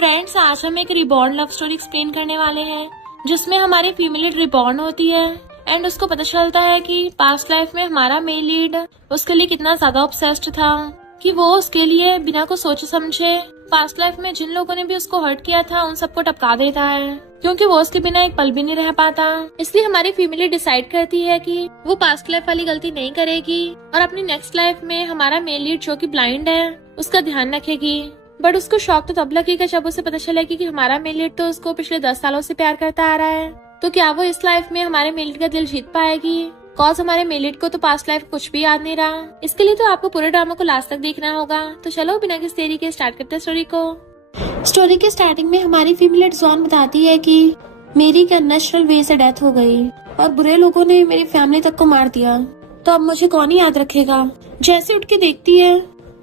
Friends, आज हम एक रिबॉर्न लव स्टोरी एक्सप्लेन करने वाले हैं जिसमें हमारी फीमेल लीड रिबॉर्न होती है एंड उसको पता चलता है कि पास्ट लाइफ में हमारा मेल लीड उसके लिए कितना ज्यादा ऑब्सेस्ड था कि वो उसके लिए बिना कुछ सोचे समझे पास्ट लाइफ में जिन लोगों ने भी उसको हर्ट किया था उन सबको टपका देता है, क्योंकि वो उसके बिना एक पल भी नहीं रह पाता। इसलिए हमारी फीमेल डिसाइड करती है कि वो पास्ट लाइफ वाली गलती नहीं करेगी और अपनी नेक्स्ट लाइफ में हमारा मेल लीड जो कि ब्लाइंड है उसका ध्यान रखेगी। बट उसको शौक तो तब लगेगा जब उसे पता चलेगी कि हमारा मेल लीड तो उसको पिछले 10 सालों से प्यार करता आ रहा है, तो क्या वो इस लाइफ में हमारे मेल लीड का दिल जीत पाएगी? कॉज हमारे मेल लीड को तो पास्ट लाइफ कुछ भी याद नहीं रहा। इसके लिए तो आपको पूरे ड्रामा को लास्ट तक देखना होगा। तो चलो बिना किसी देरी के स्टार्ट करते हैं स्टोरी को। स्टोरी के स्टार्टिंग में हमारी फीमेल लीड जॉन बताती है कि मेरी एक अननेचुरल वे से डेथ हो गई और बुरे लोगों ने मेरी फैमिली तक को मार दिया, तो अब मुझे कौन ही याद रखेगा। जैसे उठ के देखती है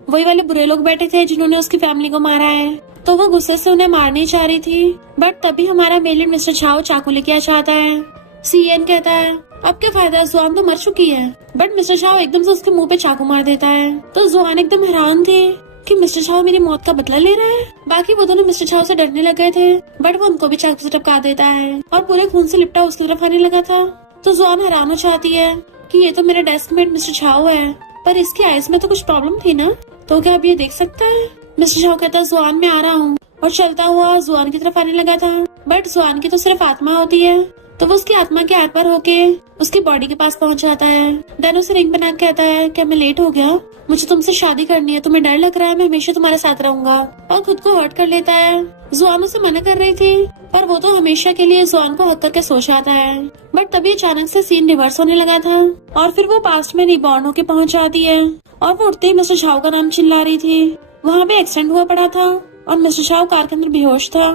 वही वाले बुरे लोग बैठे थे जिन्होंने उसकी फैमिली को मारा है, तो वो गुस्से से उन्हें मारने चाह रही थी। बट तभी हमारा मेल लीड मिस्टर झाओ चाकू लेके आ जाता है। सीएन कहता है अब क्या फायदा, जुआन तो मर चुकी है। बट मिस्टर झाओ एकदम से उसके मुंह पे चाकू मार देता है, तो जुआन एकदम हैरान थे कि मिस्टर झाओ मेरी मौत का बदला ले रहा है। बाकी वो दोनों मिस्टर झाओ से डरने लग गए थे, बट वो उनको भी चाकू से टपका देता है और पूरे खून से लिपटा उसकी तरफ आने लगा था। तो जुआन हैरान हो जाती है कि ये तो मेरा डेस्कमेट मिस्टर झाओ है, पर इसकी आइज में तो कुछ प्रॉब्लम थी ना, तो क्या अब ये देख सकता है? मिस्टर झाओ कहता है जुआन मैं आ रहा हूँ, और चलता हुआ जुआन की तरफ आने लगा था। बट जुआन की तो सिर्फ आत्मा होती है, तो वो उसकी आत्मा के आर पार होके उसकी बॉडी के पास पहुंच जाता है। देन उसे रिंग बना के कहता है क्या मैं लेट हो गया, मुझे तुमसे शादी करनी है, तुम्हें डर लग रहा है, मैं हमेशा तुम्हारे साथ रहूंगा, और खुद को हर्ट कर लेता है। जुआन उसे मना कर रही थी, पर वो तो हमेशा के लिए जुआन को हक करके सो जाता है। बट तभी अचानक से सीन रिवर्स होने लगा था और फिर वो पास्ट में रिबॉर्न होके पहुंच जाती है और वो उठते ही मिस्टर झाओ का नाम चिल्ला रही थी। वहाँ पे एक्सीडेंट हुआ पड़ा था और मिस्टर झाओ कार के अंदर बेहोश था,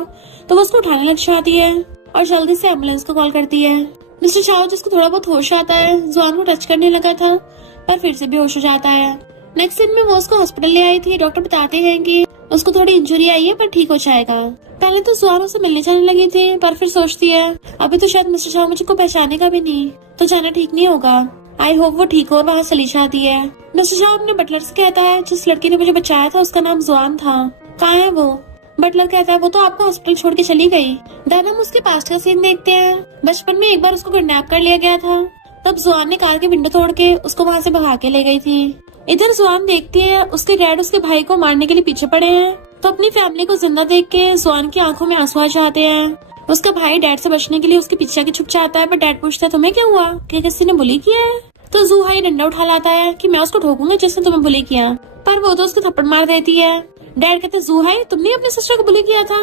तो वो उसको उठाने लग जाती है और जल्दी से एम्बुलेंस को कॉल करती है। मिस्टर झाओ जिसको थोड़ा बहुत होश आता है जुआन को टच करने लगा था, पर फिर से बेहोश हो जाता है। नेक्स्ट सीन में वो उसको हॉस्पिटल ले आई थी। डॉक्टर बताते हैं कि उसको थोड़ी इंजरी आई है पर ठीक हो जाएगा। पहले तो जुआन उससे मिलने जाने लगी थी, पर फिर सोचती है अभी तो शायद मिस्टर झाओ मुझको पहचानेगा भी नहीं, तो जाना ठीक नहीं होगा। आई होप वो ठीक हो और वहाँ चली जाती है। मिस्टर झाओ अपने बटलर से कहता है जिस लड़की ने मुझे बचाया था उसका नाम जुआन था, कहाँ है वो? बटलर कहता है वो तो आपको हॉस्पिटल छोड़ के चली गई। देन हम उसके पास्ट का सीन देखते हैं। बचपन में एक बार उसको किडनैप कर लिया गया था, तब जुआन ने कार की विंडो तोड़ के उसको वहाँ से भगा के ले गई थी। इधर जुआन देखती है उसके डैड उसके भाई को मारने के लिए पीछे पड़े हैं, तो अपनी फैमिली को जिंदा देख के जुआन की आंखों में आंसू आ जाते हैं। उसका भाई डैड से बचने के लिए उसके पीछे छुप जाता है, पर डैड पूछता है तुम्हें क्या हुआ, क्या किसी ने बुली किया है? तो जुहाई डंडा उठा लाता है कि मैं उसको ठोकूंगा जिसने तुम्हें बुली किया, पर वो तो उसको थप्पड़ मार देती है। डैड कहते जुहाई तुमने अपने सिस्टर को बुली किया था।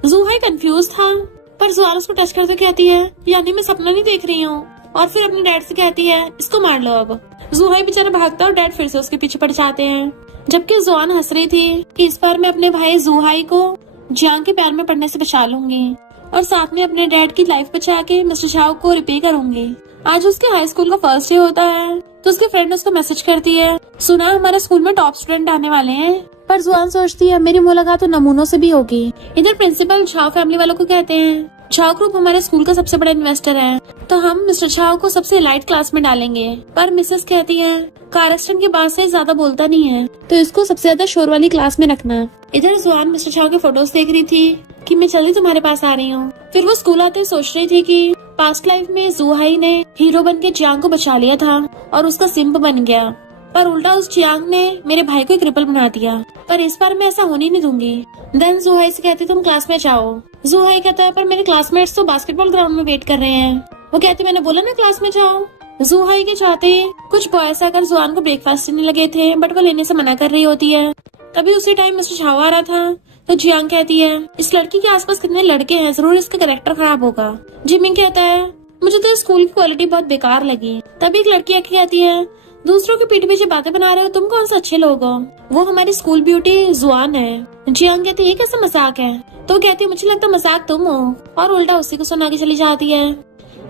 जुहाई कंफ्यूज था, पर जुआन उसको टच करते कहती है यानी मैं सपना नहीं देख रही हूँ, और फिर अपने डैड से कहती है इसको मार लो अब। जुहाई बेचारा भागता और डैड फिर से उसके पीछे पड़ जाते हैं, जबकि जुआन हंस रही थी कि इस बार मैं अपने भाई जुहाई को जियांग के प्यार में पड़ने से बचा लूंगी और साथ में अपने डैड की लाइफ बचा के मिस्टर झाओ को रिपे करूंगी। आज उसके हाई स्कूल का फर्स्ट डे होता है, तो उसके फ्रेंड उसको मैसेज करती है सुना हमारे स्कूल में टॉप स्टूडेंट आने वाले हैं, पर जुआन सोचती है मेरी मुलाकात तो नमूनों से भी होगी। इधर प्रिंसिपल झाओ फैमिली वालों को कहते हैं झाओ ग्रुप हमारे स्कूल का सबसे बड़ा इन्वेस्टर है, तो हम मिस्टर झाओ को सबसे लाइट क्लास में डालेंगे। पर मिसेस कहती है कार एक्सीडेंट के बाद से ज्यादा बोलता नहीं है, तो इसको सबसे ज्यादा शोर वाली क्लास में रखना। इधर जुआन मिस्टर झाओ के फोटोज देख रही थी कि मैं जल्दी तुम्हारे पास आ रही हूँ। फिर वो स्कूल आते सोच रही थी कि पास्ट लाइफ में जुहाई ने हीरो बन के जियांग को बचा लिया था और उसका सिंप बन गया, पर उल्टा उस जियांग ने मेरे भाई को एक क्रिपल बना दिया, पर इस बार मैं ऐसा होने नहीं दूंगी। देन जुहाई से कहती तुम क्लास में जाओ। जुहाई कहता है पर मेरे क्लासमेट्स तो बास्केटबॉल ग्राउंड में वेट कर रहे हैं। वो कहती मैंने बोला ना क्लास में जाओ। जुहाई के चाहते कुछ बॉयज आकर जुआन को ब्रेकफास्ट देने लगे थे, बट वो लेने से मना कर रही होती है। तभी उसी टाइम मिस्टर झाओ आ रहा था, तो जियांग कहती है इस लड़की के आसपास कितने लड़के हैं, जरूर इसका कैरेक्टर खराब होगा। जिमिंग कहता है मुझे तो स्कूल की क्वालिटी बहुत बेकार लगी। तभी एक लड़की आके कहती है दूसरों के पीठ पीछे बातें बना रहे हो, तुम कौन से अच्छे लोग हो, वो हमारी स्कूल ब्यूटी जुआन है। जियांग कहती है ये कैसा मजाक है, तो कहती है मुझे लगता मजाक तुम हो, और उल्टा उसी को सुना के चली जाती है।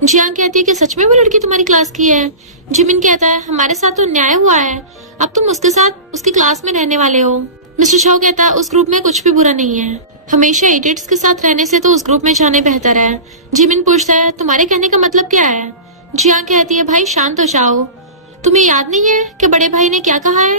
जियांग कहती है कि सच में वो लड़की तुम्हारी क्लास की है। जिमिन कहता है हमारे साथ तो न्याय हुआ है, अब तुम उसके साथ उसकी क्लास में रहने वाले हो। मिस्टर झाओ कहता है उस ग्रुप में कुछ भी बुरा नहीं है, हमेशा इडियट्स के साथ रहने से तो उस ग्रुप में जाने बेहतर है। जिमिन पूछता है तुम्हारे कहने का मतलब क्या है? जियांग कहती है भाई शांत हो जाओ, तुम्हें याद नहीं है कि बड़े भाई ने क्या कहा है,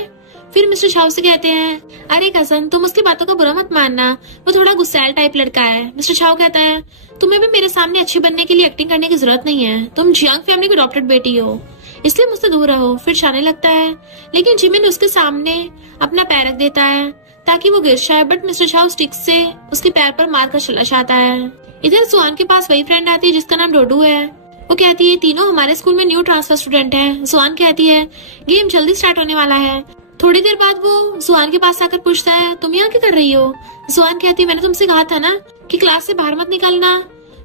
फिर मिस्टर शाह से कहते हैं, अरे कजन तुम उसकी बातों का बुरा मत मानना, वो थोड़ा गुस्सैल टाइप लड़का है। मिस्टर शाह कहता है, तुम्हें भी मेरे सामने अच्छी बनने के लिए एक्टिंग करने की जरूरत नहीं है, तुम जियांग फैमिली की अडॉप्टेड बेटी हो, इसलिए मुझसे दूर रहो। फिर शाने लगता है, लेकिन जिमिन उसके सामने अपना पैर रख देता है ताकि वो गिर जाए, बट मिस्टर शाह स्टिक से उसके पैर पर मारकर चला जाता है। इधर जुआन के पास वही फ्रेंड आती है जिसका नाम डोडू है। वो कहती है, तीनों हमारे स्कूल में न्यू ट्रांसफर स्टूडेंट हैं। जुआन कहती है, गेम जल्दी स्टार्ट होने वाला है। थोड़ी देर बाद वो जुआन के पास आकर पूछता है, तुम यहाँ क्या कर रही हो? जुआन कहती है, मैंने तुमसे कहा था ना कि क्लास से बाहर मत निकलना।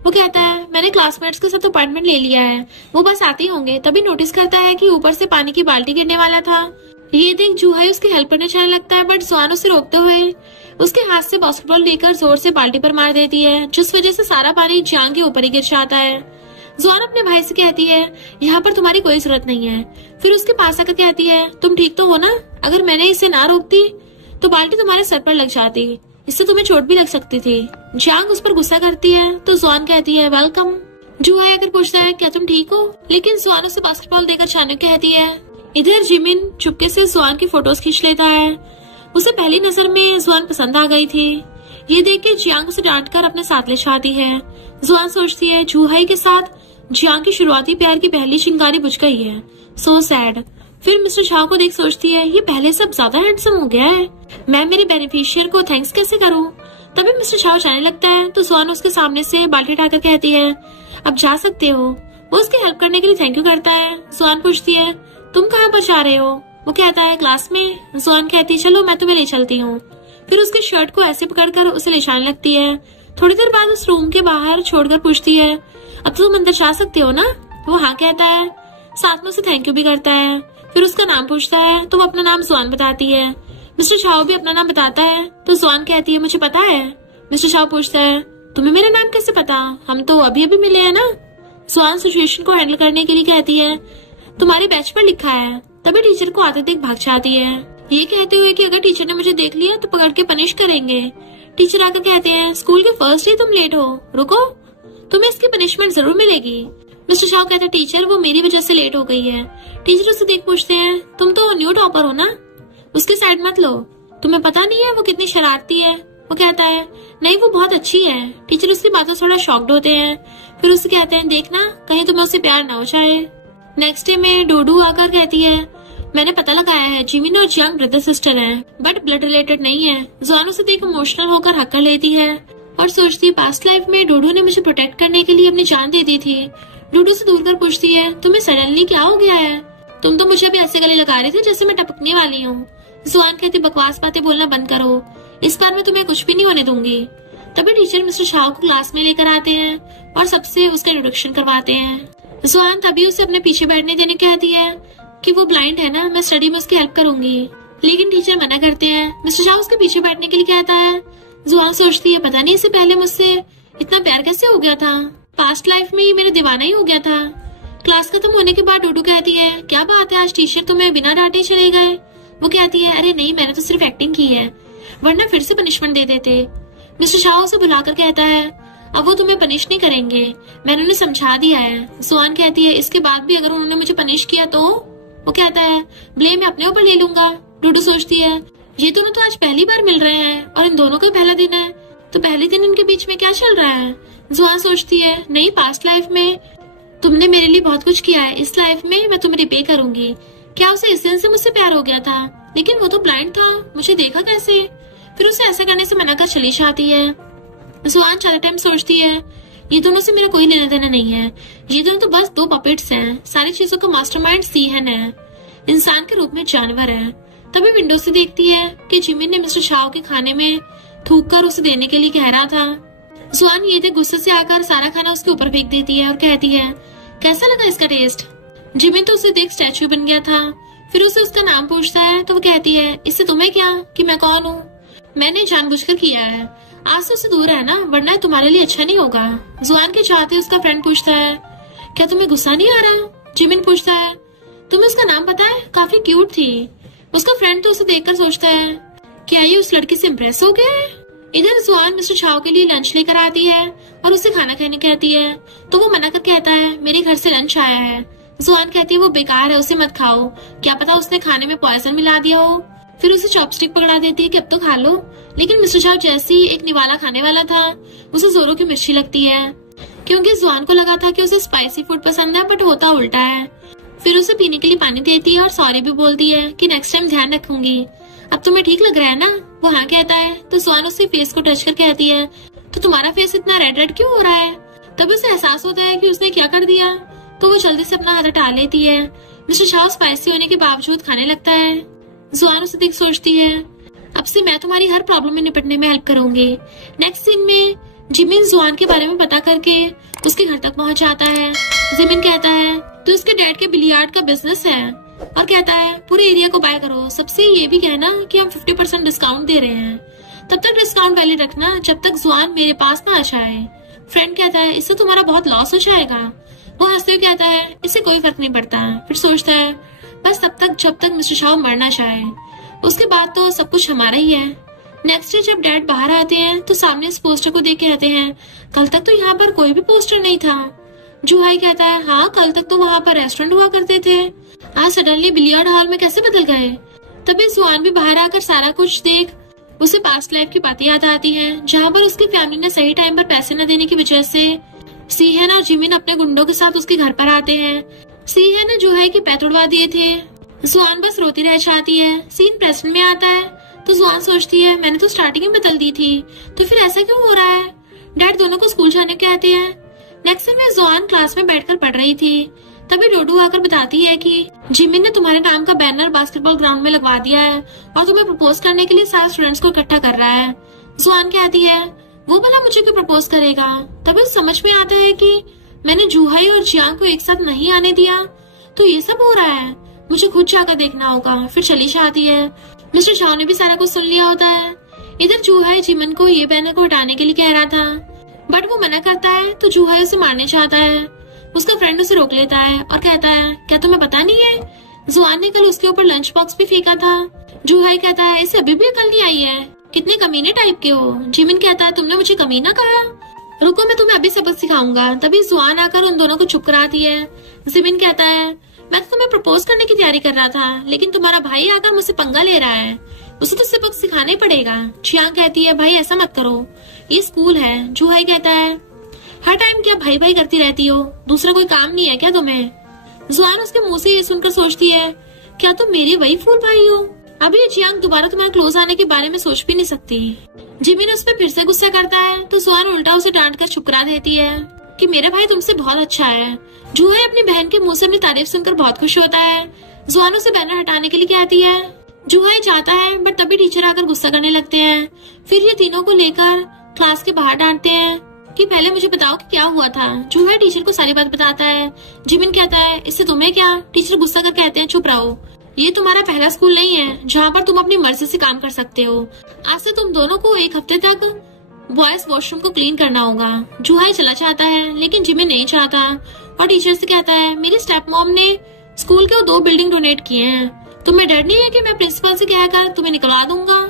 वो कहता है, मैंने क्लासमेट्स के साथ अपॉइंटमेंट ले लिया है, वो बस आते ही होंगे। तभी नोटिस करता है कि ऊपर से पानी की बाल्टी गिरने वाला था। ये देख जूहाई उसकी हेल्प करने चलने लगता है, बट जुआन उसे रोकते हुए उसके हाथ से बास्केटबॉल लेकर जोर से बाल्टी पर मार देती है, जिस वजह से सारा पानी जियांग के ऊपर ही गिर जाता है। जुआन अपने भाई से कहती है, यहाँ पर तुम्हारी कोई जरूरत नहीं है। फिर उसके पास आकर कहती है, तुम ठीक तो हो ना? अगर मैंने इसे ना रोकती तो बाल्टी तुम्हारे सर पर लग जाती, इससे तुम्हें चोट भी लग सकती थी। जियांग उस पर गुस्सा करती है तो जुआन कहती है, वेलकम। जूहाई आकर पूछता है, क्या तुम ठीक हो? लेकिन जुआन उसे बास्केटबॉल देकर जाने को कहती है। इधर जिमिन चुपके से जुआन की फोटोज खींच लेता है। उसे पहली नजर में जुआन पसंद आ गई थी। ये देख के जियांग उसे डांट कर अपने साथ ले जाती है। जुआन सोचती है, जूहाई के साथ जियांग की शुरुआती प्यार की पहली चिंगारी बुझ गई है, सो सैड। फिर मिस्टर शाह को देख सोचती है, ये पहले से अब ज्यादा हैंडसम हो गया है, मैं मेरे बेनिफिशियर को थैंक्स कैसे करूं? तभी मिस्टर शाह जाने लगता है तो जुआन उसके सामने से बाल्टी उठाकर कहती है, अब जा सकते हो। वो उसकी हेल्प करने के लिए थैंक यू करता है। जुआन पूछती है, तुम कहाँ पर जा रहे हो? वो कहता है, क्लास में। जुआन कहती है, चलो मैं तुम्हें ले चलती हूँ। फिर उसके शर्ट को ऐसे पकड़कर उसे ले जाने लगती है। थोड़ी देर बाद उस रूम के बाहर छोड़कर पूछती है, अब तो तुम अंदर जा सकते हो ना? वो हाँ कहता है, साथ में उसे थैंक यू भी करता है। फिर उसका नाम पूछता है तो वो अपना नाम जुआन बताती है। मिस्टर शाह भी अपना नाम बताता है तो जुआन कहती है, मुझे पता है। मिस्टर शाह पूछता है, तुम्हें मेरा नाम कैसे पता? हम तो अभी अभी मिले हैं ना? जुआन सिचुएशन को हैंडल करने के लिए कहती है, तुम्हारे बैच पर लिखा है। तभी टीचर को आते देख भाग जाती है, ये कहते हुए कि अगर टीचर ने मुझे देख लिया तो पकड़ के पनिश करेंगे। टीचर आकर कहते हैं, स्कूल के फर्स्ट डे तुम लेट हो, रुको, तुम्हें इसकी पनिशमेंट जरूर मिलेगी। मिस्टर शाह कहते हैं, टीचर वो मेरी वजह से लेट हो गई है। टीचर उसे देख पूछते हैं, तुम तो न्यू टॉपर हो ना, उसके साइड मत लो, तुम्हें पता नहीं है वो कितनी शरारती है? वो कहता है, नहीं वो बहुत अच्छी है। टीचर उसकी बातों से थोड़ा शॉक्ड होते हैं। फिर उसे कहते हैं, देखना कहीं तुम्हें उससे प्यार ना हो जाए। नेक्स्ट डे में डोडू आकर कहती है, मैंने पता लगाया है जिमिन और जियांग ब्रदर सिस्टर हैं, बट ब्लड रिलेटेड नहीं है। जुआन उसे देख इमोशनल होकर हक कर लेती है और सोचती है, पास्ट लाइफ में डोडू ने मुझे प्रोटेक्ट करने के लिए अपनी जान दे दी थी। डोडू से दूर कर पूछती है, तुम्हें सडनली क्या हो गया है? तुम तो मुझे अभी ऐसे गले लगा रहे थे जैसे मैं टपकने वाली हूँ। जुआन कहती, बकवास बातें बोलना बंद करो, इस बार मैं तुम्हें कुछ भी नहीं होने दूंगी। तभी टीचर मिस्टर शाह को क्लास में लेकर आते हैं और सबसे उसका इंट्रोडक्शन करवाते हैं। जुआन तभी उसे अपने पीछे बैठने देने कहती है कि वो ब्लाइंड है ना, मैं स्टडी में उसकी हेल्प करूंगी। लेकिन टीचर मना करते हैं। मिस्टर शाह उसके पीछे बैठने के लिए कहता है। जुआन सोचती है, पता नहीं इससे पहले मुझसे इतना प्यार कैसे हो गया था, पास्ट लाइफ में ये मेरा दीवाना ही हो गया था। क्लास खत्म होने के बाद डोडू कहती है, क्या बात है आज टीचर तुम्हें बिना डांटे चले गए? वो कहती है, अरे नहीं, मैंने तो सिर्फ एक्टिंग की है, वरना फिर से पनिशमेंट दे देते। मिस्टर शाह उसे बुलाकर कहता है, अब वो तुम्हें पनिश नहीं करेंगे, मैंने उन्हें समझा दिया है। जुआन कहती है, इसके बाद भी अगर उन्होंने मुझे पनिश किया तो? वो कहता है, ब्लेम मैं अपने ऊपर ले लूंगा। डोडू सोचती है, ये दोनों तो आज पहली बार मिल रहे हैं और इन दोनों का पहला दिन है, तो पहले दिन इनके बीच में क्या चल रहा है? जुआन सोचती है, नहीं, पास्ट लाइफ में तुमने मेरे लिए बहुत कुछ किया है, इस लाइफ में मैं तुम्हें रिपे करूंगी। क्या उसे इस दिन से मुझसे प्यार हो गया था? लेकिन वो तो ब्लाइंड था, मुझे देखा कैसे? फिर उसे ऐसा करने से मना कर चली जाती है। जुआन चार टाइम सोचती है, ये दोनों से मेरा कोई लेना देना नहीं है, ये दोनों तो बस दो पपेट्स हैं, सारी चीजों का मास्टरमाइंड सीहन है, इंसान के रूप में जानवर है। तभी विंडो से देखती है कि जिमिन ने मिस्टर शाह के खाने में थूक कर उसे देने के लिए कह रहा था। जुआन ये देख गुस्से से आकर सारा खाना उसके ऊपर फेंक देती है और कहती है, कैसा लगा इसका टेस्ट? जिमिन तो उसे देख स्टैचू बन गया था। फिर उसे उसका नाम पूछता है तो वो कहती है, इससे तुम्हें क्या कि मैं कौन हूँ? मैंने जानबूझकर किया है, आज से उससे दूर है ना, वरना तुम्हारे लिए अच्छा नहीं होगा। जुआन के चाहते उसका फ्रेंड पूछता है, क्या तुम्हें गुस्सा नहीं आ रहा? जिमिन पूछता है, तुम्हें उसका नाम पता है? काफी क्यूट थी। उसका फ्रेंड तो उसे देखकर सोचता है, क्या ये उस लड़की से इम्प्रेस हो गया है? इधर जुआन मिस्टर शाह के लिए लंच लेकर आती है और उसे खाना खाने कहती है, तो वो मना कर कहता है, मेरे घर से लंच आया है। जुआन कहती है, वो बेकार है, उसे मत खाओ, क्या पता उसने खाने में पॉइजन मिला दिया हो। फिर उसे चॉपस्टिक पकड़ा देती है कि अब तो खा लो, लेकिन मिस्टर शाह जैसे ही एक निवाला खाने वाला था उसे जोरों की मिर्ची लगती है, क्योंकि जुआन को लगा था कि उसे स्पाइसी फूड पसंद है, बट होता उल्टा है। फिर उसे पीने के लिए पानी देती है और सॉरी भी बोलती है कि नेक्स्ट टाइम ध्यान रखूंगी। अब तुम्हें ठीक लग रहा है ना? वो हाँ कहता है तो जुआन उसके फेस को टच कर कहती है, तो तुम्हारा फेस इतना रेड रेड क्यों हो रहा है? तभी उसे एहसास होता है कि उसने क्या कर दिया, तो वो जल्दी से अपना हाथ हटा लेती है। मिस्टर शाह स्पाइसी होने के बावजूद खाने लगता है। जुआन उसे देख सोचती है, अब से मैं तुम्हारी हर प्रॉब्लम में निपटने में हेल्प करूंगी। नेक्स्ट सीन में जिमिन जुआन के बारे में पता करके उसके घर तक पहुंच जाता है। जिमिन कहता है तो उसके डैड के बिलियार्ड का बिजनेस है, और कहता है पूरे एरिया को बाय करो, सबसे ये भी कहना कि हम 50% डिस्काउंट दे रहे हैं। तब तक डिस्काउंट वैलिड रखना जब तक जुआन मेरे पास ना आ जाए। फ्रेंड कहता है इससे तुम्हारा बहुत लॉस हो जाएगा। वो हंसते हुए कहता है इससे कोई फर्क नहीं पड़ता। फिर सोचता है बस तब तक जब तक मिस्टर शाह मर ना जाए, उसके बाद तो सब कुछ हमारा ही है। नेक्स्ट डे जब डैड बाहर आते हैं तो सामने इस पोस्टर को देख के कहते हैं कल तक तो यहाँ पर कोई भी पोस्टर नहीं था। जूहाई कहता है हाँ कल तक तो वहाँ पर रेस्टोरेंट हुआ करते थे, आज सडनली बिलियर्ड हॉल में कैसे बदल गए। तभी जुआन भी बाहर आकर सारा कुछ देख उसे पास्ट लाइफ की बातें याद आती हैं, जहाँ पर उसकी फैमिली ने सही टाइम पर पैसे न देने की वजह से सीहन और जिमिन अपने गुंडों के साथ उसके घर पर आते हैं। सीहन ने जूहाई के पैर तोड़वा दिए थे। जुआन बस रोती रह जाती है। सीन प्रेजेंट में आता है तो जुआन सोचती है मैंने तो स्टार्टिंग में बदल दी थी, तो फिर ऐसा क्यों हो रहा है। डैड दोनों को स्कूल जाने को कहते हैं। नेक्स्ट में जुआन क्लास में बैठकर पढ़ रही थी, तभी डोडू आकर बताती है कि जिमिन ने तुम्हारे नाम का बैनर बास्केटबॉल ग्राउंड में लगवा दिया है और तुम्हें प्रपोज करने के लिए सारे स्टूडेंट्स को इकट्ठा कर रहा है। जुआन कहती है वो भला मुझे क्यों प्रपोज करेगा। तभी समझ में आता है कि मैंने जूहाई और जियांग को एक साथ नहीं आने दिया, तो ये सब हो रहा है, मुझे खुद जाकर देखना होगा। फिर चली जाती है। मिस्टर शाह ने भी सारा कुछ सुन लिया होता है। इधर जूहाई जिमिन को ये बैनर को हटाने के लिए कह रहा था, बट वो मना करता है तो जूहाई उसे मारने चाहता है। उसका फ्रेंड उसे रोक लेता है और कहता है क्या तुम्हें पता नहीं है, जुआन ने कल उसके ऊपर लंच बॉक्स भी फेंका था। जूहाई कहता है इसे अभी भी अकल नहीं आई है, कितने कमीने टाइप के हो। जिमिन कहता है तुमने मुझे कमीना कहा, रुको मैं तुम्हें अभी सबक सिखाऊंगा। तभी जुआन आकर उन दोनों को चुप कराती है। जिमिन कहता है मैं तो तुम्हें प्रपोज करने की तैयारी कर रहा था, लेकिन तुम्हारा भाई आकर मुझसे पंगा ले रहा है, उसे तो सबक सिखाना ही पड़ेगा। जियांग कहती है भाई ऐसा मत करो, ये स्कूल है। जूहाई कहता है हर टाइम क्या भाई भाई करती रहती हो, दूसरा कोई काम नहीं है क्या तुम्हें। जुआन उसके मुंह से ये सुनकर सोचती है क्या तुम मेरे वही फूल भाई हो। अभी जियांग दोबारा तुम्हारे क्लोज आने के बारे में सोच भी नहीं सकती। जिमिन उस पर फिर से गुस्सा करता है तो जुआन उल्टा उसे डांट कर चुप करा देती है कि मेरा भाई तुमसे बहुत अच्छा है। जूहाई अपनी बहन के मुंह से अपनी तारीफ सुनकर बहुत खुश होता है। जुआन उसे बैनर हटाने के लिए कहती है। जूहाई जाता है बट तभी टीचर आकर गुस्सा करने लगते हैं। फिर ये तीनों को लेकर क्लास के बाहर डांटते हैं कि पहले मुझे बताओ कि क्या हुआ था। जूहाई टीचर को सारी बात बताता है। जिमिन कहता है इससे तुम्हें क्या। टीचर गुस्सा कर कहते हैं चुप रहो, ये तुम्हारा पहला स्कूल नहीं है जहाँ पर तुम अपनी मर्जी से काम कर सकते हो। आज से तुम दोनों को एक हफ्ते तक बॉयज वॉशरूम को क्लीन करना होगा। जूहाई चला जाता है लेकिन जिमिन नहीं चाहता और टीचर से कहता है मेरी स्टेप मॉम ने स्कूल के 2 बिल्डिंग डोनेट किए हैं, तुम्हें डर नहीं है कि मैं प्रिंसिपल से कहकर तुम्हें निकलवा दूंगा।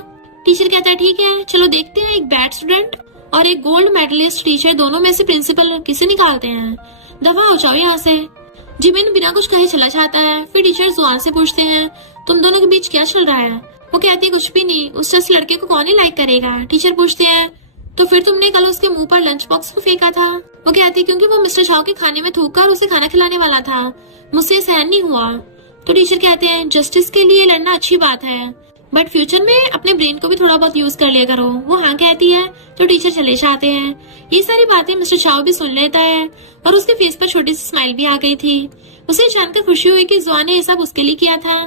टीचर कहता है ठीक है चलो देखते हैं, एक बैड स्टूडेंट और एक गोल्ड मेडलिस्ट टीचर दोनों में से प्रिंसिपल किसे निकालते हैं, दफा हो जाओ यहाँ से। जिमिन बिना कुछ कहे चला जाता है। फिर टीचर जुआन से पूछते हैं तुम दोनों के बीच क्या चल रहा है। वो कहती है कुछ भी नहीं, उस जैसे लड़के को कौन ही लाइक करेगा। टीचर पूछते हैं तो फिर तुमने कल उसके मुंह पर लंच बॉक्स को फेंका था। वो कहती है क्योंकि वो मिस्टर शाह के खाने में थूक कर उसे खाना खिलाने वाला था, मुझसे सहन नहीं हुआ। तो टीचर कहते हैं जस्टिस के लिए लड़ना अच्छी बात है, बट फ्यूचर में अपने ब्रेन को भी थोड़ा बहुत यूज कर लिया करो। वो हाँ कहती है तो टीचर चले जाते हैं। ये सारी बातें मिस्टर शाह भी सुन लेता है और उसके फेस पर छोटी सी स्माइल भी आ गई थी। उसे जानकर खुशी हुई कि जुआन ने ये सब उसके लिए किया था।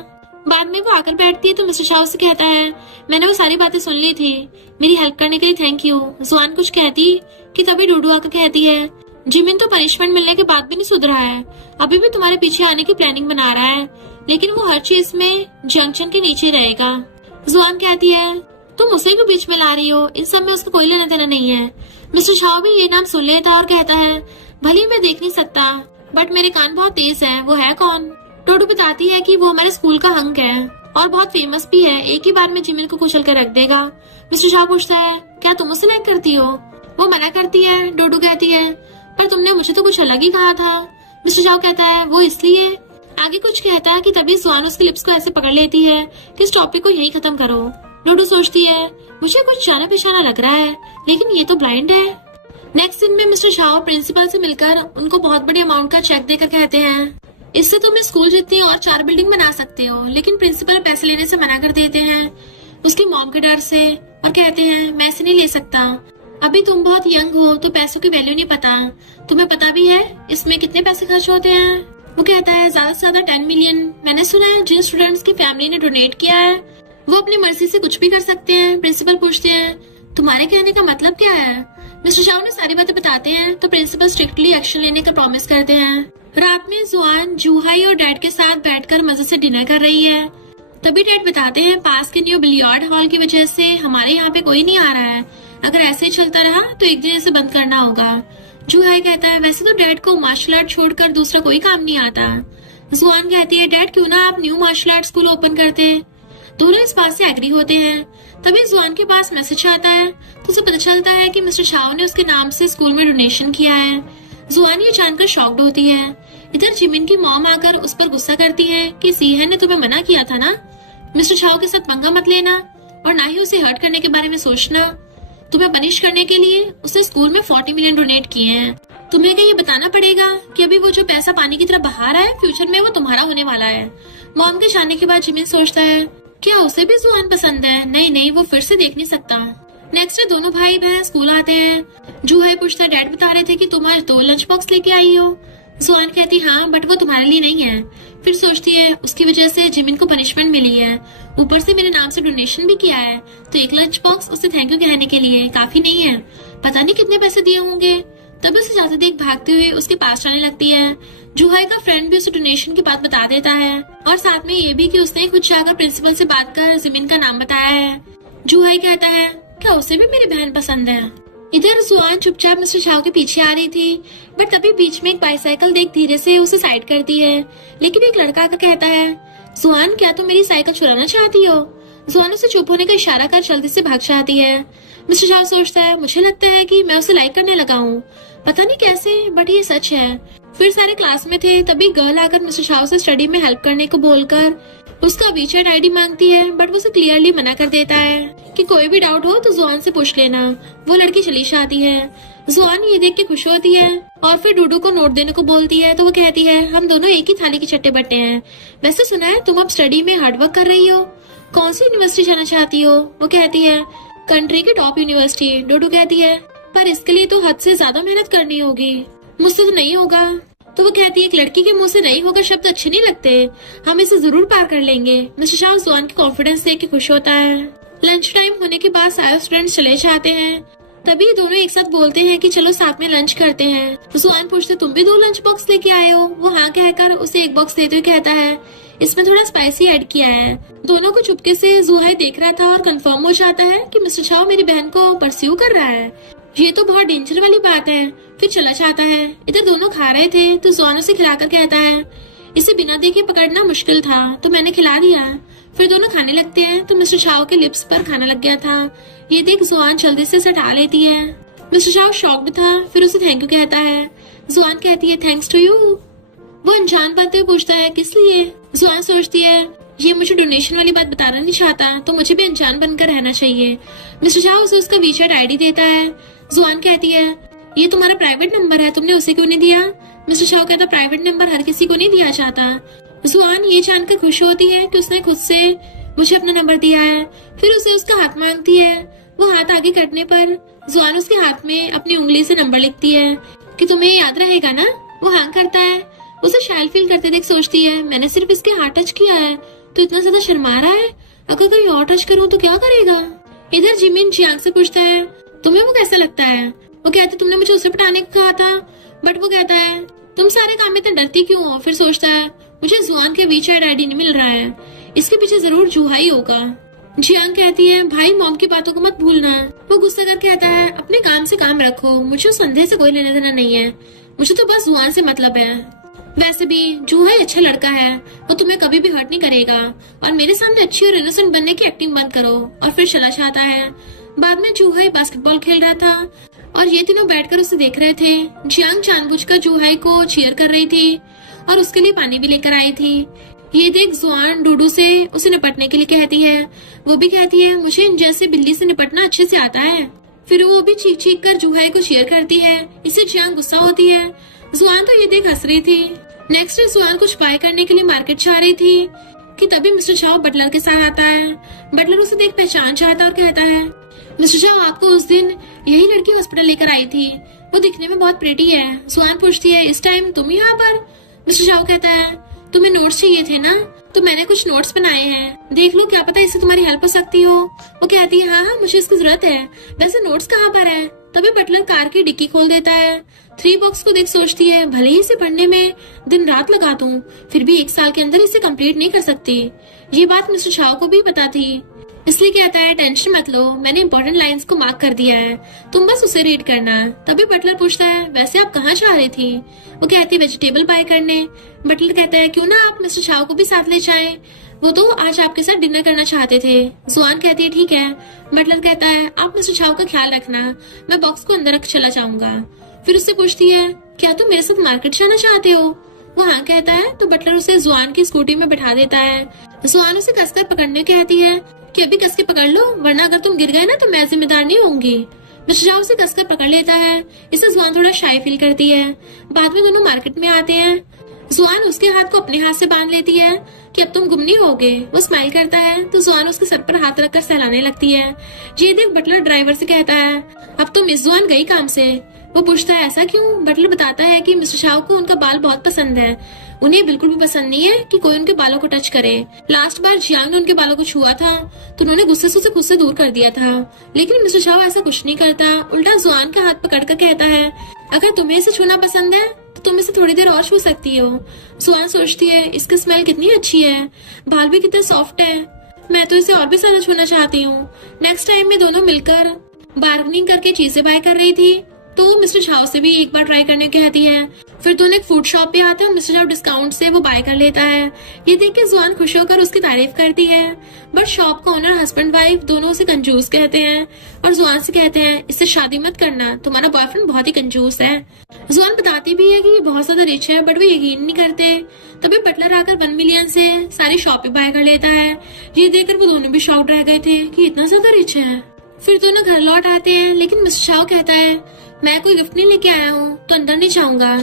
बाद में वो आकर बैठती है तो मिस्टर शाह से कहता है मैंने वो सारी बातें सुन ली थी, मेरी हेल्प करने के लिए थैंक यू। जुआन कुछ कहती कि तभी डूडू आकर कहती है जिमिन तो पनिशमेंट मिलने के बाद भी नहीं सुधरा है, अभी भी तुम्हारे पीछे आने की प्लानिंग बना रहा है, लेकिन वो हर चीज में जंक्शन के नीचे रहेगा। जुआन कहती है तुम उसे क्यों बीच में ला रही हो, इन सब में उसका कोई लेना देना नहीं है। मिस्टर शाह भी ये नाम सुन लेता और कहता है भले मैं देख नहीं सकता बट मेरे कान बहुत तेज है, वो है कौन। डोडू बताती है कि वो हमारे स्कूल का हंक है और बहुत फेमस भी है, एक ही बार में जिमिन को कुचल कर रख देगा। मिस्टर शाह पूछता है क्या तुम उसे लाइक करती हो। वो मना करती है। डोडू कहती है पर तुमने मुझे तो कुछ अलग ही कहा था। मिस्टर शाह कहता है वो इसलिए आगे कुछ कहता है कि तभी जुआन उसके लिप्स को ऐसे पकड़ लेती है कि इस टॉपिक को यहीं खत्म करो। डोडो सोचती है मुझे कुछ जाना पहचाना लग रहा है, लेकिन ये तो ब्लाइंड है। नेक्स्ट दिन में मिस्टर शाह प्रिंसिपल से मिलकर उनको बहुत बड़ी अमाउंट का चेक देकर कहते हैं इससे तुम स्कूल जितनी और 4 बिल्डिंग बना सकते हो, लेकिन प्रिंसिपल पैसे लेने से मना कर देते हैं उसकी मॉम के डर से, और कहते हैं मैं इसे नहीं ले सकता, अभी तुम बहुत यंग हो तो पैसों की वैल्यू नहीं पता, तुम्हें पता भी है इसमें कितने पैसे खर्च होते हैं। वो कहता है ज्यादा से ज्यादा 10 मिलियन। मैंने सुना है जिन स्टूडेंट्स की फैमिली ने डोनेट किया है वो अपनी मर्जी से कुछ भी कर सकते हैं। प्रिंसिपल पूछते हैं तुम्हारे कहने का मतलब क्या है। मिस्टर शाह ने सारी बातें बताते हैं तो प्रिंसिपल स्ट्रिक्टली एक्शन लेने का प्रॉमिस करते हैं। रात में जुआन जूहाई और डैड के साथ बैठकर मजे से डिनर कर रही है। तभी डैड बताते हैं पास के न्यू बिलियर्ड हॉल की वजह से हमारे यहाँ पे कोई नहीं आ रहा है, अगर ऐसे ही चलता रहा तो एक दिन इसे बंद करना होगा। जूहाई कहता है वैसे तो डैड को मार्शल आर्ट छोड़कर दूसरा कोई काम नहीं आता। जुआन कहती है डैड क्यों ना आप new martial art school open करते। दोनों इस बात से एग्री होते हैं। तभी जुआन के पास मैसेज आता है तो उसे पता चलता है कि मिस्टर शाह ने उसके नाम से स्कूल में डोनेशन किया है। जुआन ये जानकर शॉक्ड होती है। इधर जिमिन की मॉम आकर उस पर गुस्सा करती है कि सीहन ने तुम्हें मना किया था ना मिस्टर शाह के साथ पंगा मत लेना और ना ही उसे हर्ट करने के बारे में सोचना। तुम्हें पनिश करने के लिए उसने स्कूल में 40 मिलियन डोनेट किए हैं। तुम्हें क्या ये बताना पड़ेगा कि अभी वो जो पैसा पानी की तरह बहा रहा है फ्यूचर में वो तुम्हारा होने वाला है। मॉम के जाने के बाद जिमिन सोचता है क्या उसे भी जुआन पसंद है। नहीं, वो फिर से देख नहीं सकता। नेक्स्ट डे दोनों भाई बहन स्कूल आते हैं। जूहाई पूछता है डैड बता रहे थे कि तुम आज 2 लंच बॉक्स लेके आई हो। जुआन कहती हाँ बट वो तुम्हारे लिए नहीं है। फिर सोचती है उसकी वजह से जिमिन को पनिशमेंट मिली है, ऊपर से मेरे नाम से डोनेशन भी किया है, तो एक लंच बॉक्स उसे थैंक यू कहने के लिए काफी नहीं है, पता नहीं कितने पैसे दिए होंगे। तब उसे जाते देख भागते हुए उसके पास जाने लगती है। जूहाई का फ्रेंड भी उसे डोनेशन की बात बता देता है और साथ में ये भी कि उसने खुद जाकर प्रिंसिपल से बात कर जिमिन का नाम बताया है। जूहाई कहता है क्या उसे भी मेरी बहन पसंद है। इधर जुआन चुपचाप मिस्टर शाह के पीछे आ रही थी बट तभी बीच में एक बाईसाइकिल देख धीरे से उसे साइड करती है, लेकिन एक लड़का आकर कहता है जुआन क्या तुम मेरी साइकिल चुराना चाहती हो। जुआन उसे चुप होने का इशारा कर जल्दी से भाग जाती है। मिस्टर शाह सोचता है मुझे लगता है कि मैं उसे लाइक करने लगा हूँ, पता नहीं कैसे बट ये सच है। फिर सारे क्लास में थे तभी गर्ल आकर मिस्टर शाह से स्टडी में हेल्प करने को बोलकर उसका वीचैट आईडी मांगती है बट वो उसे क्लियरली मना कर देता है कि कोई भी डाउट हो तो जुआन से पूछ लेना। वो लड़की चली जाती है। जुआन ये देख के खुश होती है और फिर डूडू को नोट देने को बोलती है तो वो कहती है हम दोनों एक ही थाली के चट्टे बट्टे हैं। वैसे सुना है तुम अब स्टडी में हार्डवर्क कर रही हो, कौन सी यूनिवर्सिटी जाना चाहती हो। वो कहती है कंट्री की टॉप यूनिवर्सिटी। डूडू कहती है पर इसके लिए तो हद से ज्यादा मेहनत करनी होगी, मुझसे तो नहीं होगा। तो वो कहती है एक लड़की के मुंह से नहीं होगा शब्द अच्छे नहीं लगते, हम इसे जरूर पार कर लेंगे। मिस्टर शाह जुआन की कॉन्फिडेंस देख के खुश होता है। लंच टाइम होने के बाद सारे स्टूडेंट्स चले जाते हैं। तभी दोनों एक साथ बोलते हैं कि चलो साथ में लंच करते हैं। जुआन पूछते तुम भी 2 लंच बॉक्स लेके आए हो। वो हाँ कहकर उसे एक बॉक्स देते हुए कहता है इसमें थोड़ा स्पाइसी ऐड किया है। दोनों को चुपके से जुहाई देख रहा था और कंफर्म हो जाता है कि मिस्टर शाह मेरी बहन को परस्यू कर रहा है, ये तो बहुत डेंजर वाली बात है। फिर चला जाता है। इधर दोनों खा रहे थे तो जुआन उसे खिलाकर कहता है इसे बिना देखे पकड़ना मुश्किल था तो मैंने खिला दिया। फिर दोनों खाने लगते हैं तो मिस्टर शाह के लिप्स पर खाना लग गया था। ये देख जुआन जल्दी से हटा लेती है। मिस्टर शाह शॉक्ड था, फिर उसे थैंक यू कहता है। जुआन कहती है थैंक्स टू यू। वो अनजान बनते हुए पूछता है किस लिए। जुआन सोचती है ये मुझे डोनेशन वाली बात बताना नहीं चाहता तो मुझे भी अनजान बनकर रहना चाहिए। मिस्टर शाह उसे उसका वीचैट आईडी देता है। जुआन कहती है ये तुम्हारा प्राइवेट नंबर है, तुमने उसे क्यों नहीं दिया। मिस्टर शाह कहता प्राइवेट नंबर हर किसी को नहीं दिया जाता। जुआन ये जानकर खुश होती है कि उसने खुद से मुझे अपना नंबर दिया है। फिर उसे उसका हाथ मांगती है। वो हाथ आगे करने पर जुआन उसके हाथ में अपनी उंगली से नंबर लिखती है कि तुम्हें याद रहेगा ना। वो हाँ करता है। उसे शायल फील करते देख सोचती है मैंने सिर्फ इसके हाथ टच किया है तो इतना ज्यादा शर्मा रहा है, अगर कोई और टच करूँ तो क्या करेगा। इधर जिमिन जियांग से पूछता है तुम्हें वो कैसा लगता है। वो कहता तुमने मुझे उसे पटाने को कहा था, बट वो कहता है तुम सारे काम में इतना डरती क्यों हो। फिर सोचता है मुझे जुआन के वीचैट आईडी नहीं मिल रहा है, इसके पीछे जरूर जूहाई होगा। जियांग कहती है भाई मॉम की बातों को मत भूलना। वो गुस्सा कर कहता है अपने काम से काम रखो, मुझे उस संदेह से कोई लेना देना नहीं है, मुझे तो बस जुआन से मतलब है। वैसे भी जूहाई अच्छा लड़का है, वो तुम्हें कभी भी हर्ट नहीं करेगा और मेरे सामने अच्छी और इनोसेंट बनने की एक्टिंग बंद करो। और फिर चला जाता है। बाद में जूहाई बास्केटबॉल खेल रहा था और ये तीनों बैठकर उसे देख रहे थे। जियांग जानबूझकर जूहाई को चीयर कर रही थी और उसके लिए पानी भी लेकर आई थी। ये देख जुआन डूडू से उसे निपटने के लिए कहती है। वो भी कहती है मुझे इन जैसे बिल्ली से निपटना अच्छे से आता है। फिर वो भी चीख चीख कर जुहाई को शेयर करती है। इससे जियांग गुस्सा होती है। जुआन तो ये देख हंस रही थी। नेक्स्ट डे जुआन कुछ बाय करने के लिए मार्केट जा रही थी कि तभी मिस्टर चाओ बटलर के साथ आता है। बटलर उसे देख पहचान चाहता और कहता है मिस्टर चाओ आपको उस दिन यही लड़की हॉस्पिटल लेकर आई थी, वो दिखने में बहुत प्रेटी है। जुआन पूछती है इस टाइम तुम यहाँ पर? मिस्टर चाओ कहता है तुम्हें नोट्स चाहिए थे ना, तो मैंने कुछ नोट्स बनाए हैं, देख लो क्या पता इससे तुम्हारी हेल्प हो सकती हो। वो कहती है हाँ हाँ मुझे इसकी जरूरत है, वैसे नोट्स कहाँ पर है? तभी बटलर कार की डिक्की खोल देता है। 3 बॉक्स को देख सोचती है भले ही इसे पढ़ने में दिन रात लगा दूं, फिर भी 1 साल के अंदर इसे कंप्लीट नहीं कर सकती। ये बात मिस्टर चाओ को भी पता थी, इसलिए कहता है टेंशन मत लो, मैंने इंपॉर्टेंट लाइंस को मार्क कर दिया है, तुम बस उसे रीड करना। तभी बटलर पूछता है वैसे आप कहाँ जा रही थी? वो कहती है वेजिटेबल बाय करने। बटलर कहता है क्यों ना आप मिस्टर चाओ को भी साथ ले जाएं, वो तो आज आपके साथ डिनर करना चाहते थे। जुआन कहती है ठीक है। बटलर कहता है आप मिस्टर चाओ का ख्याल रखना, मैं बॉक्स को अंदर रख चला जाऊंगा। फिर उससे पूछती है क्या तुम मेरे साथ मार्केट जाना चाहते हो? वो हाँ कहता है। तो बटलर उसे जुआन की स्कूटी में बैठा देता है। जुआन उसे कसकर पकड़ने कहती है कि अभी कस के पकड़ लो, वरना अगर तुम गिर गए ना तो मैं जिम्मेदार नहीं होंगी। मिस्टर चाओ उसे कसकर पकड़ लेता है। इससे जुआन थोड़ा शाय फील करती है। बाद में दोनों मार्केट में आते हैं। जुआन उसके हाथ को अपने हाथ से बांध लेती है कि अब तुम गुम नहीं होगे। वो स्माइल करता है तो जुआन उसके सर पर हाथ रखकर सहलाने लगती है। ये देख बटलर ड्राइवर से कहता है अब तो मिस जुआन गई काम से। वो पूछता है ऐसा क्यों? बटलर बताता है कि मिस्टर चाओ को उनका बाल बहुत पसंद है, उन्हें बिल्कुल भी पसंद नहीं है कि कोई उनके बालों को टच करे। लास्ट बार जियांग ने उनके बालों को छुआ था तो उन्होंने गुस्से से उसे खुद से दूर कर दिया था, लेकिन मिस्टर चाओ ऐसा कुछ नहीं करता, उल्टा जुआन का हाथ पकड़कर कहता है अगर तुम्हें इसे छूना पसंद है तो तुम इसे थोड़ी देर और छू सकती हो। जुआन सोचती है इसकी स्मेल कितनी अच्छी है, बाल भी कितने सॉफ्ट है, मैं तो इसे और भी ज्यादा छूना चाहती हूँ। नेक्स्ट टाइम में दोनों मिलकर बार्गेनिंग करके चीजें बाय कर रही थी तो मिस्टर चाओ से भी एक बार ट्राई करने कहती है। फिर दोनों एक फूड शॉप पे आते हैं और मिस्टर चाओ डिस्काउंट से वो बाय कर लेता है। ये देख के जुआन खुश होकर उसकी तारीफ करती है, बट शॉप का ओनर हस्बैंड वाइफ दोनों उसे कंजूस कहते हैं और जुआन से कहते हैं इससे शादी मत करना, तुम्हारा बॉयफ्रेंड बहुत ही कंजूस है। जुआन बताती भी है कि ये बहुत ज्यादा रिच है, बट वो यकीन नहीं करते। तभी बटलर आकर 1 मिलियन से सारी शॉपें बाय कर लेता है। ये देखकर वो दोनों भी शॉक्ड रह गए थे कि इतना ज्यादा रिच है। फिर दोनों घर लौट आते हैं, लेकिन मिस्टर चाओ कहता है मैं कोई गिफ्ट नहीं लेके आया हूँ तो अंदर नहीं जाऊंगा।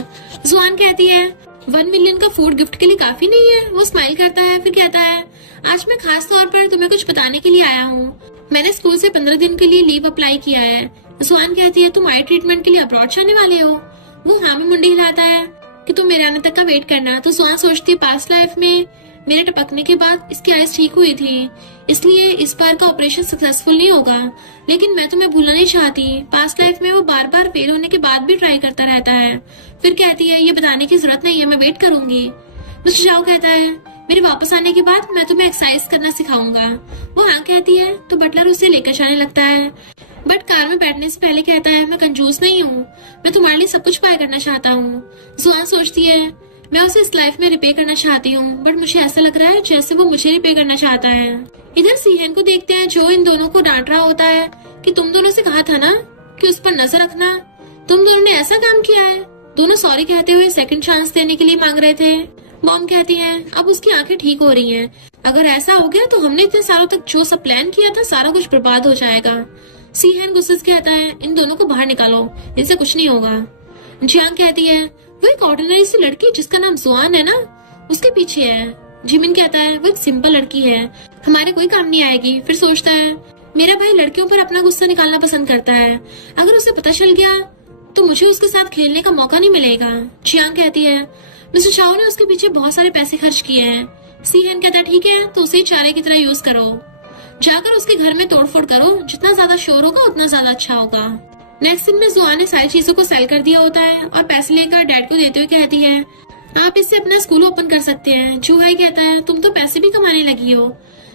जुआन कहती है 1 मिलियन का फूड गिफ्ट के लिए काफी नहीं है। वो स्माइल करता है, फिर कहता है आज मैं खास तौर पर तुम्हें कुछ बताने के लिए आया हूँ, मैंने स्कूल से 15 दिन के लिए लीव अप्लाई किया है। जुआन कहती है तुम आई ट्रीटमेंट के लिए अब्रॉड जाने वाले हो? वो हाँ में मुंडी हिलाता है कि तुम मेरे आने तक का वेट करना। तो जुआन सोचती है पास्ट लाइफ में मेरे टपकने के बाद इसकी आइज ठीक हुई थी, इसलिए इस बार का ऑपरेशन सक्सेसफुल नहीं होगा, लेकिन मैं तुम्हें भूलना नहीं चाहती। पास्ट लाइफ में वो बार बार फेल होने के बाद भी ट्राई करता रहता है। फिर कहती है ये बताने की जरूरत नहीं है, मैं वेट करूंगी। मिस्टर चाओ कहता है मेरे वापस आने के बाद मैं तुम्हें एक्सरसाइज करना सिखाऊंगा। वो हाँ कहती है तो बटलर उसे लेकर जाने लगता है, बट कार में बैठने से पहले कहता है मैं कंजूस नहीं हूँ, मैं तुम्हारे लिए सब कुछ बाय करना चाहता हूँ। जुआन सोचती है मैं उसे इस लाइफ में रिपे करना चाहती हूँ, बट मुझे ऐसा लग रहा है जैसे वो मुझे रिपे करना चाहता है। इधर सीहेन को देखते हैं जो इन दोनों को डांट रहा होता है कि तुम दोनों से कहा था ना कि उस पर नजर रखना, तुम दोनों ने ऐसा काम किया है। दोनों सॉरी कहते हुए सेकंड चांस देने के लिए मांग रहे थे। मॉम कहती है अब उसकी आंखें ठीक हो रही हैं, अगर ऐसा हो गया तो हमने इतने सालों तक जो सब प्लान किया था सारा कुछ बर्बाद हो जाएगा। सीहेन गुस्से से कहता है इन दोनों को बाहर निकालो, इनसे कुछ नहीं होगा। जियांग कहती है वो एक ऑर्डिनरी सी लड़की जिसका नाम जुआन है ना, उसके पीछे है। जिमिन कहता है वो एक सिंपल लड़की है, हमारे कोई काम नहीं आएगी। फिर सोचता है मेरा भाई लड़कियों पर अपना गुस्सा निकालना पसंद करता है, अगर उसे पता चल गया तो मुझे उसके साथ खेलने का मौका नहीं मिलेगा। जियांग कहती है मिस्टर चाओ ने उसके पीछे बहुत सारे पैसे खर्च किए हैं। सीहेन कहता है ठीक है तो उसे चारे की तरह यूज करो, जाकर उसके घर में तोड़फोड़ करो, जितना ज्यादा शोर होगा उतना ज्यादा अच्छा होगा। नेक्स्ट दिन में जुआन ने सारी चीजों को सेल कर दिया होता है और पैसे लेकर डैड को देते हुए कहती है आप इससे अपना स्कूल ओपन कर सकते हैं। जूहाई कहता है तुम तो पैसे भी कमाने लगी हो।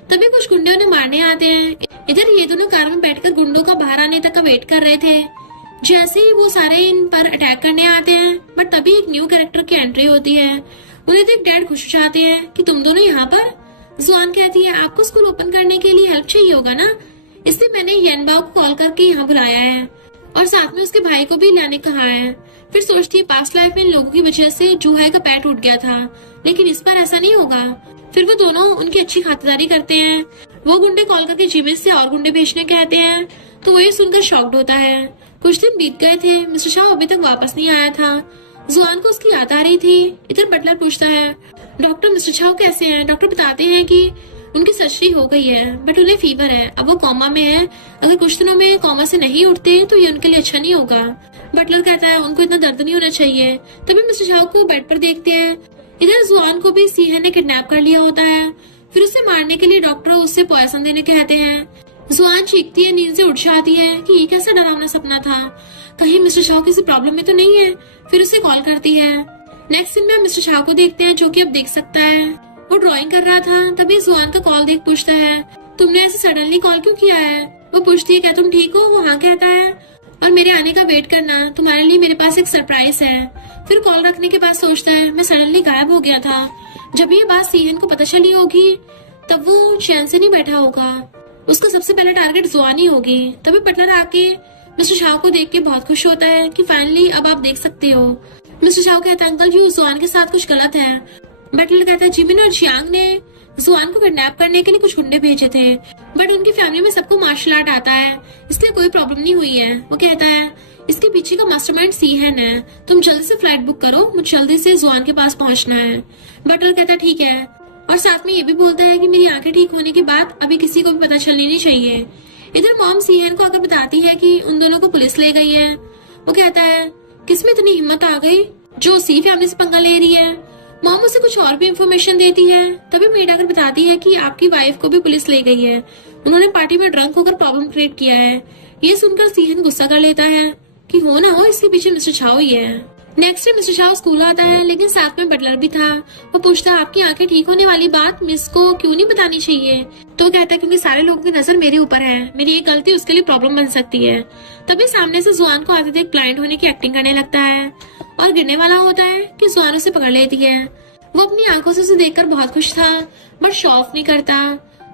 तभी कुछ गुंडे उन्हें मारने आते हैं। इधर ये दोनों कार में बैठकर गुंडों का बाहर आने तक का वेट कर रहे थे। जैसे ही वो सारे इन पर अटैक करने आते हैं, बट तभी एक न्यू कैरेक्टर की एंट्री होती है। उन्हें देख डैड खुश हो जाते हैं कि तुम दोनों यहाँ पर। जुआन कहती है आपको स्कूल ओपन करने के लिए हेल्प चाहिए होगा ना, इसलिए मैंने येनबाओ को कॉल करके यहाँ बुलाया है और साथ में उसके भाई को भी लाने कहा है। फिर सोचती है पास्ट लाइफ में इन लोगों की वजह से जूहा का पैर टूट गया था, लेकिन इस बार ऐसा नहीं होगा। फिर वो दोनों उनकी अच्छी खातिरदारी करते हैं। वो गुंडे कॉल करके जिमिन से और गुंडे भेजने कहते हैं, तो वो ये सुनकर शॉक्ड होता है। कुछ दिन बीत गए थे, मिस्टर शाह अभी तक वापस नहीं आया था। जुआन को उसकी याद आ रही थी। इधर बटलर पूछता है, डॉक्टर मिस्टर शाह कैसे हैं? डॉक्टर बताते हैं कि उनकी सर्जरी हो गई है, बट उन्हें फीवर है, अब वो कोमा में है। अगर कुछ दिनों में कोमा से नहीं उठते तो ये उनके लिए अच्छा नहीं होगा। बटलर कहता है उनको इतना दर्द नहीं होना चाहिए। तभी मिस्टर शाह को बेड पर देखते हैं। इधर जुआन को भी सीहन ने किडनैप कर लिया होता है। फिर उसे मारने के लिए डॉक्टर उससे पॉइजन देने कहते हैं। जुआन चीखती है, नींद से उठ जाती है कि ये कैसा डरावना सपना था, कहीं मिस्टर शाह किसी प्रॉब्लम में तो नहीं है। फिर उसे कॉल करती है। नेक्स्ट सीन में मिस्टर शाह को देखते हैं, जो कि अब देख सकता है। वो ड्राइंग कर रहा था, तभी जुआन का कॉल देख पूछता है, तुमने ऐसे सडनली कॉल क्यों किया है? वो पूछती है, क्या तुम ठीक हो? वो हाँ कहता है, और मेरे आने का वेट करना, तुम्हारे लिए मेरे पास एक सरप्राइज है। फिर कॉल रखने के बाद सोचता है, मैं सडनली गायब हो गया था। जब ये बात सीहन को पता चली होगी तब वो चैन से नहीं बैठा होगा। उसका सबसे पहला टारगेट जुआन ही होगी। तभी बटलर आके मिस्टर शाह को देख के बहुत खुश होता है कि फाइनली अब आप देख सकते हो। मिस्टर शाह कहता है, अंकल जी जुआन के साथ कुछ गलत है। बटलर कहता है, जिमिन और जियांग ने जुआन को किडनैप करने के लिए कुछ गुंडे भेजे थे, बट उनकी फैमिली में सबको मार्शल आर्ट आता है, इसलिए कोई प्रॉब्लम नहीं हुई है। वो कहता है, इसके पीछे का मास्टरमाइंड सीहन है, तुम जल्दी से फ्लाइट बुक करो, मुझे जल्दी से जुआन के पास पहुंचना है। बटलर कहता है, ठीक है, और साथ में ये भी बोलता है कि मेरी आंखें ठीक होने के बाद अभी किसी को भी पता चलनी नहीं चाहिए। इधर मॉम सीहन को आकर बताती है कि उन दोनों को पुलिस ले गई है। वो कहता है, किसमें इतनी हिम्मत आ गई जो सी फैमिली से पंगा ले रही है। मॉम उसे कुछ और भी इंफॉर्मेशन देती है। तभी मेड आकर बताती है कि आपकी वाइफ को भी पुलिस ले गई है, उन्होंने पार्टी में ड्रंक होकर प्रॉब्लम क्रिएट किया है। ये सुनकर सीहन गुस्सा कर लेता है कि हो ना हो इसके पीछे मिस्टर शाह ही है। Next day mister Shah school आता है, लेकिन साथ में बटलर भी था। वो पूछता है, आपकी आंखें ठीक होने वाली बात मिस को क्यों नहीं बतानी चाहिए? तो कहता है, क्योंकि सारे लोगों की नजर मेरे ऊपर है, मेरी एक गलती उसके लिए प्रॉब्लम बन सकती है। तभी सामने से जुआन को आते देख ब्लाइंड होने की एक्टिंग करने लगता है और गिरने वाला होता है कि जुआन उसे पकड़ लेती है। वो अपनी आंखों से उसे देखकर बहुत खुश था, बट शो ऑफ नहीं करता।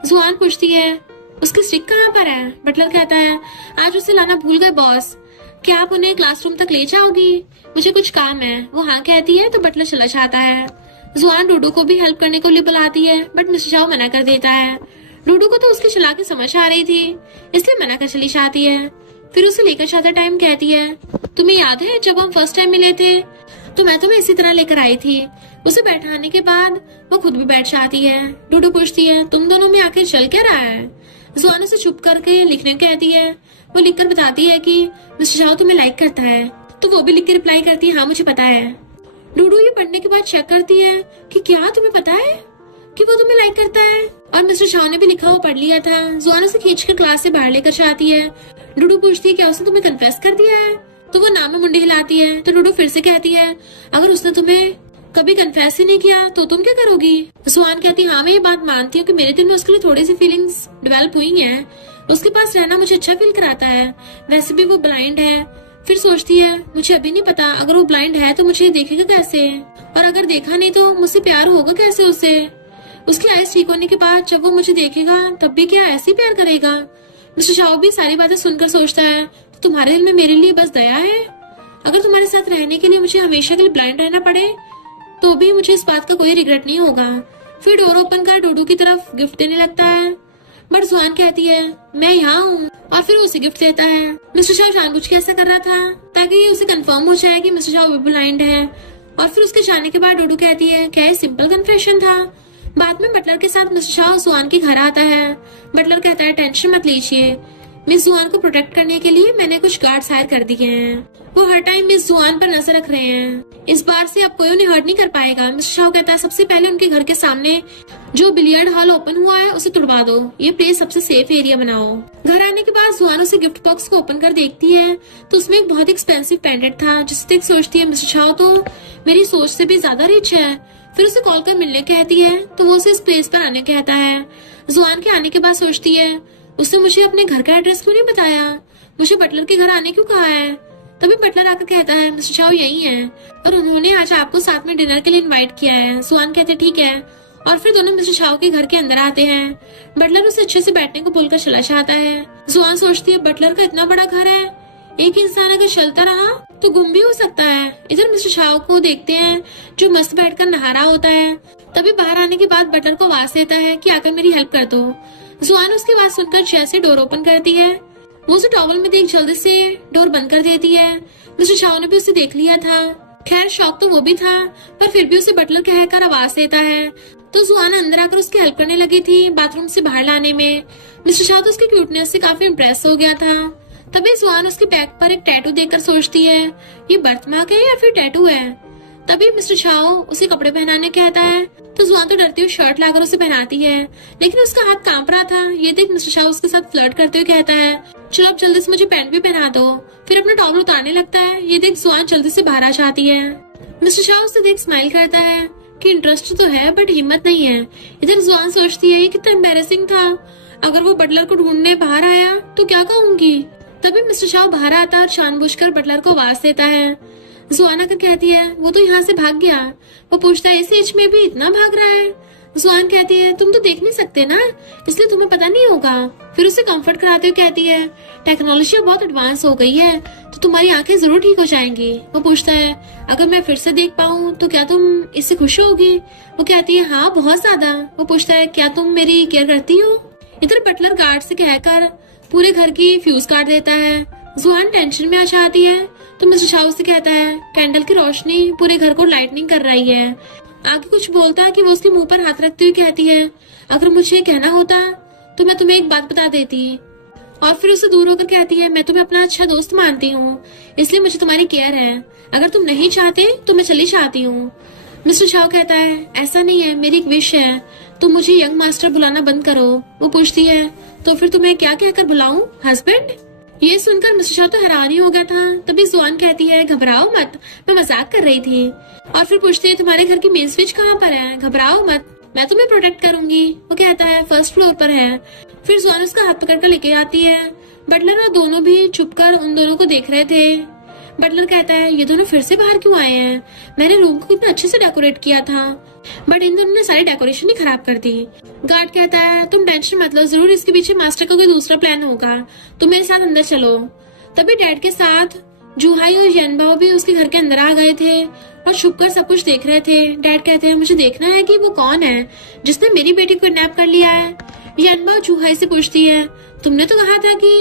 जुआन पूछती है, उसकी स्टिक कहाँ पर है? बटलर कहता है, आज उसे लाना भूल गए बॉस, क्या आप उन्हें क्लासरूम तक ले जाओगी? मुझे कुछ काम है। वो हाँ कहती है तो बटलर चला जाता है। जुआन डूडू को भी हेल्प करने को लिए बुलाती है, बट मिस्टर शाह मना कर देता है। डूडू को तो उसकी चालाकी समझ आ रही थी, इसलिए मना कर चली जाती है। फिर उसे लेकर जाते टाइम कहती है, तुम्हें याद है जब हम फर्स्ट टाइम मिले थे तो मैं तुम्हें इसी तरह लेकर आई थी। उसे बैठाने के बाद वो खुद भी बैठ जाती है। डूडू पूछती है, तुम दोनों में आखिर चल क्या रहा है? जुआन उसे चुप करके लिखने कहती है। वो लिखकर बताती है कि मिस्टर शाह तुम्हें लाइक करता है, तो वो भी लिख के रिप्लाई करती है, हाँ मुझे पता है। डूडू ये पढ़ने के बाद चेक करती है कि क्या तुम्हें पता है कि वो तुम्हें लाइक करता है, और मिस्टर शाह ने भी लिखा हुआ पढ़ लिया था। जुआन उसे खींचकर क्लास से बाहर लेकर जाती है। डूडू पूछती है, क्या उसने तुम्हें कन्फेस कर दिया है? तो वो नाम में मुंडी हिलाती है। तो डूडू फिर से कहती है, अगर उसने तुम्हें कभी कन्फेस ही नहीं किया तो तुम क्या करोगी? जुआन कहती है, हाँ मैं ये बात मानती हूँ कि मेरे दिल में उसके लिए थोड़ी सी फीलिंग्स डेवलप हुई हैं। उसके पास रहना मुझे अच्छा फील कराता है, वैसे भी वो ब्लाइंड है। फिर सोचती है, मुझे अभी नहीं पता अगर वो ब्लाइंड है तो मुझे देखेगा कैसे, और अगर देखा नहीं तो मुझसे प्यार होगा कैसे उसे? उसकी आइज ठीक होने के बाद जब वो मुझे देखेगा तब भी क्या ऐसे ही प्यार करेगा? मिस्टर शाह भी सारी बातें सुनकर सोचता है, तो तुम्हारे दिल में मेरे लिए बस दया है? अगर तुम्हारे साथ रहने के लिए मुझे हमेशा के लिए ब्लाइंड रहना पड़े तो भी मुझे इस बात का कोई रिग्रेट नहीं होगा। फिर डोर ओपन कर डूडू की तरफ गिफ्ट देने लगता है, बट जुआन कहती है, मैं यहाँ हूँ, और फिर उसे गिफ्ट देता है। मिस्टर शाह जानबूझ के ऐसा कर रहा था ताकि ये उसे कंफर्म हो जाए कि मिस्टर शाह ब्लाइंड है। और फिर उसके जाने के बाद डूडू कहती है, क्या ये सिंपल कन्फेशन था? बाद में बटलर के साथ मिस्टर शाह जुआन के घर आता है। बटलर कहता है, टेंशन मत लीजिए, मिस जुआन को प्रोटेक्ट करने के लिए मैंने कुछ गार्ड्स हायर कर दिए हैं, वो हर टाइम मिस जुआन पर नजर रख रहे हैं, इस बार से अब कोई उन्हें हर्ट नहीं कर पाएगा। मिस्टर शाह कहता है, सबसे पहले उनके घर के सामने जो बिलियर्ड हॉल ओपन हुआ है उसे तुड़वा दो, ये प्लेस सबसे सेफ एरिया बनाओ। घर आने के बाद जुआन उसे गिफ्ट बॉक्स को ओपन कर देखती है तो उसमें एक बहुत एक्सपेंसिव पेंडेंट था, जिससे देख सोचती है, मिस्टर शाह तो मेरी सोच से भी ज्यादा रिच है। फिर उसे कॉल कर मिलने कहती है तो वो उसे इस प्लेस पर आने कहता है। जुआन के आने के बाद सोचती है, उसने मुझे अपने घर का एड्रेस क्यों नहीं बताया, मुझे बटलर के घर आने क्यों कहा है? तभी बटलर आकर कहता है, मिस्टर शाह यही है और उन्होंने आज आपको साथ में डिनर के लिए इनवाइट किया है। जुआन कहते ठीक है, और फिर दोनों मिस्टर शाह के घर के अंदर आते हैं। बटलर उसे अच्छे से बैठने को बोलकर चला जाता है। जुआन सोचती है, बटलर का इतना बड़ा घर है, एक इंसान अगर चलता रहा तो गुम भी हो सकता है। इधर मिस्टर शाओ को देखते हैं जो मस्त बैठकर नहा रहा होता है। तभी बाहर आने के बाद बटलर को आवाज देता है कि आकर मेरी हेल्प कर दो। जुआन उसकी बात सुनकर जैसे डोर ओपन करती है वो उसे टॉवल में देख जल्दी से डोर बंद कर देती है। मिस्टर शाओ ने भी उसे देख लिया था। खैर शौक तो वो भी था, पर फिर भी उसे बटलर कहकर आवाज देता है। तो जुआन अंदर आकर उसकी हेल्प करने लगी थी बाथरूम से बाहर लाने में। मिस्टर शाओ तो उसकी क्यूटनेस से काफी इम्प्रेस हो गया था। तभी जुआन उसके बैक पर एक टैटू देखकर सोचती है ये बर्थमार्क है या फिर टैटू है। तभी मिस्टर शाओ उसे कपड़े पहनाने कहता है तो जुआन तो डरती हुई शर्ट लाकर उसे पहनाती है, लेकिन उसका हाथ कांप रहा था। ये देख मिस्टर शाओ उसके साथ फ्लर्ट करते हुए कहता है चलो अब जल्दी से मुझे पैंट भी पहना दो। फिर अपना टॉवल उतारने लगता है। ये देख जुआन जल्दी से बाहर आ जाती है। मिस्टर शाओ उसे देख स्माइल करता है कि इंटरेस्ट तो है बट हिम्मत नहीं है। इधर जुआन सोचती है ये कितना एम्बैरेसिंग था, अगर वो बटलर को ढूंढने बाहर आया तो क्या कहूंगी। तभी मिस्टर शाओ बाहर आता है और जानबूझकर बटलर को आवाज देता है। जुआन आकर कहती है वो तो यहाँ से भाग गया। वो पूछता है इस एज में भी इतना भाग रहा है। जुआन कहती है तुम तो देख नहीं सकते ना, इसलिए तुम्हें पता नहीं होगा। फिर उसे कंफर्ट कराते हुए कहती है टेक्नोलॉजी बहुत एडवांस हो गई है तो तुम्हारी आंखें जरूर ठीक हो जाएंगी। वो पूछता है अगर मैं फिर से देख पाऊँ तो क्या तुम इससे खुश होगी। वो कहती है हाँ बहुत ज्यादा। वो पूछता है क्या तुम मेरी केयर करती हो। इधर बटलर गार्ड से कहकर पूरे घर की फ्यूज काट देता है। जुआन टेंशन में आ जाती है तो मिस्टर शाओ से कहता है कैंडल की रोशनी पूरे घर को लाइटनिंग कर रही है। आगे कुछ बोलता है कि वो उसके मुंह पर हाथ रखते हुए कहती है अगर मुझे कहना होता तो मैं तुम्हें एक बात बता देती। और फिर उससे दूर होकर कहती है मैं तुम्हें अपना अच्छा दोस्त मानती हूँ, इसलिए मुझे तुम्हारी केयर है। अगर तुम नहीं चाहते तो मैं चली जाती हूँ। मिस्टर शाओ कहता है ऐसा नहीं है, मेरी एक विश है, तुम मुझे यंग मास्टर बुलाना बंद करो। वो पूछती है तो फिर तुम्हें क्या कहकर बुलाऊं, हस्बैंड। ये सुनकर मिस्टर शाओ तो हैरान ही हो गया था। तभी जुआन कहती है घबराओ मत, मैं मजाक कर रही थी। और फिर पूछती है तुम्हारे घर की मेन स्विच कहाँ पर है, घबराओ मत, मैं तुम्हें प्रोटेक्ट करूंगी। वो कहता है फर्स्ट फ्लोर पर है। फिर जुआन उसका हाथ पकड़कर लेके आती है। बटलर और दोनों भी छुपकर उन दोनों को देख रहे थे। बटलर कहता है ये दोनों फिर से बाहर क्यों आए हैं, मैंने रूम को कितना अच्छे से डेकोरेट किया था बट इन दोनों ने सारी डेकोरेशन ही खराब कर दी। गार्ड कहता है तुम टेंशन मत लो, जरूर इसके पीछे मास्टर का कोई दूसरा प्लान होगा, तुम मेरे साथ अंदर चलो। तभी डैड के साथ जूहाई और यनबाओ भी उसके घर के अंदर आ गए थे और छुपकर सब कुछ देख रहे थे। डैड कहते हैं मुझे देखना है कि वो कौन है जिसने मेरी बेटी को किडनैप कर लिया है। यनबाओ जूहाई से पूछती है तुमने तो कहा था कि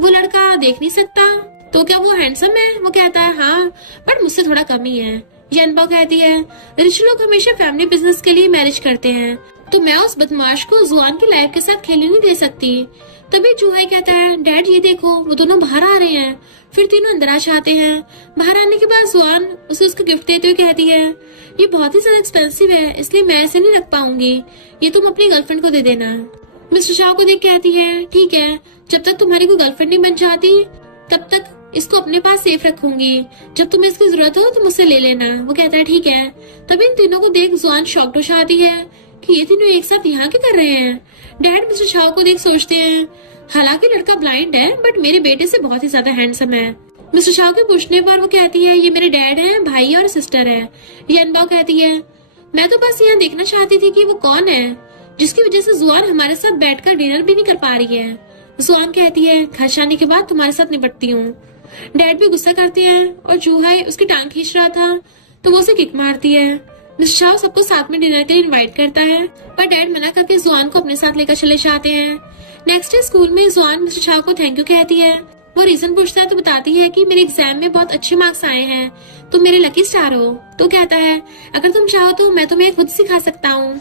वो लड़का देख नहीं सकता, तो क्या वो हैंडसम है। वो कहता है हाँ बट मुझसे थोड़ा कम ही है। यनबाओ कहती है रिच लोग हमेशा फैमिली बिजनेस के लिए मैरिज करते हैं, तो मैं उस बदमाश को जुआन की लाइफ के साथ खेलने नहीं दे सकती। तभी जूहाई कहता है डैड ये देखो वो दोनों बाहर आ रहे हैं। फिर तीनों अंदर आ जाते हैं। बाहर आने के बाद जुआन उसे उसका गिफ्ट देते हुए कहती है ये बहुत ही ज्यादा एक्सपेंसिव है, इसलिए मैं ऐसे नहीं रख पाऊंगी, ये तुम अपनी गर्लफ्रेंड को दे देना। मिस्टर शाओ को देख कहती है ठीक है, जब तक तुम्हारी कोई गर्लफ्रेंड नहीं बन जाती तब तक इसको अपने पास सेफ रखूंगी, जब तुम्हें इसकी जरूरत हो तो मुझसे ले लेना। वो कहता है ठीक है। तभी इन तीनों को देख जुआन शॉक्ड हो जाती है कि ये तीनों एक साथ यहाँ क्या कर रहे हैं। डैड मिस्टर शाओ को देख सोचते हैं हालांकि लड़का ब्लाइंड है बट मेरे बेटे से बहुत ही ज्यादा हैंडसम है। मिस्टर शाओ के पूछने पर वो कहती है ये मेरे डैड हैं, भाई और सिस्टर है। यनबाओ कहती है मैं तो बस यहाँ देखना चाहती थी कि वो कौन है जिसकी वजह से जुआन हमारे साथ बैठकर डिनर भी नहीं कर पा रही है। जुआन कहती है घर जाने के बाद तुम्हारे साथ निपटती हूँ। डैड भी गुस्सा करती है और जूहाई उसकी टांग खींच रहा था तो वो उसे किक मारती है। मिस्टर शाओ सबको साथ में डिनर के लिए इनवाइट करता है पर डैड मना करके जुआन को अपने साथ लेकर चले जाते हैं। नेक्स्ट डे स्कूल में जुआन मिस्टर शाओ को थैंक यू कहती है। वो रीजन पूछता है तो बताती है कि मेरे एग्जाम में बहुत अच्छे मार्क्स आए हैं, तुम मेरे लकी स्टार हो। तो कहता है अगर तुम चाहो तो मैं तुम्हें खुद सिखा सकता हूँ।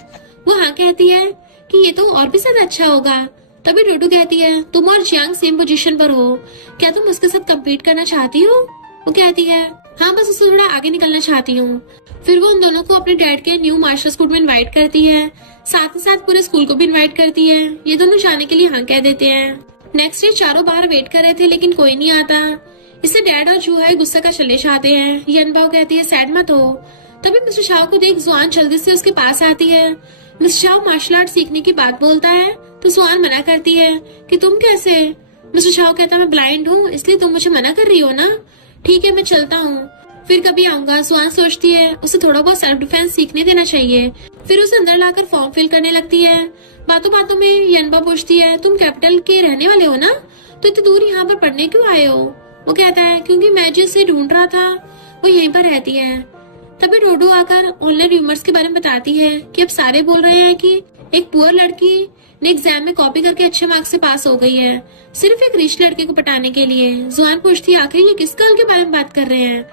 वो हाँ कहती है कि ये तो और भी ज्यादा अच्छा होगा। तभी डोडो कहती है तुम और जियांग सेम पोजीशन पर हो, क्या तुम उसके साथ कम्पीट करना चाहती हो। वो कहती है हाँ बस उससे थोड़ा आगे निकलना चाहती हूँ। फिर वो उन दोनों को अपने डैड के न्यू मार्शल स्कूल में इनवाइट करती है, साथ ही साथ पूरे स्कूल को भी इनवाइट करती है। ये दोनों जाने के लिए हाँ कह देते हैं। नेक्स्ट डे चारों बाहर वेट कर रहे थे लेकिन कोई नहीं आता, इससे डैड और जूहाई गुस्सा का चले जाते हैं। यनबाओ कहती है सैड मत हो। तभी मिस्टर शाओ को देख जुआन जल्दी से उसके पास आती है। मिस्टर शाओ मार्शल आर्ट सीखने की बात बोलता है तो जुआन मना करती है कि तुम कैसे। मिस्टर शाओ कहता है मैं ब्लाइंड हूँ इसलिए तुम मुझे मना कर रही हो ना, ठीक है मैं चलता हूँ, फिर कभी आऊंगा। जुआन सोचती है उसे थोड़ा बहुत सेल्फ डिफेंस सीखने देना चाहिए। फिर उसे अंदर लाकर फॉर्म फिल करने लगती है। बातों बातों में यनबा पूछती है तुम कैपिटल के रहने वाले हो ना, तो इतनी दूर यहाँ पर पढ़ने क्यों आए हो। वो कहता है क्योंकि मैं जिसे ढूंढ रहा था वो यहीं पर रहती है। तभी डोडो आकर ऑनलाइन रूमर्स के बारे में बताती है कि अब सारे बोल रहे हैं कि एक पुअर लड़की ने एग्जाम में कॉपी करके अच्छे मार्क्स से पास हो गई है, सिर्फ एक रिच लड़के को पटाने के लिए। जुआन पूछती है आखिर ये किस गर्ल के बारे में बात कर रहे हैं।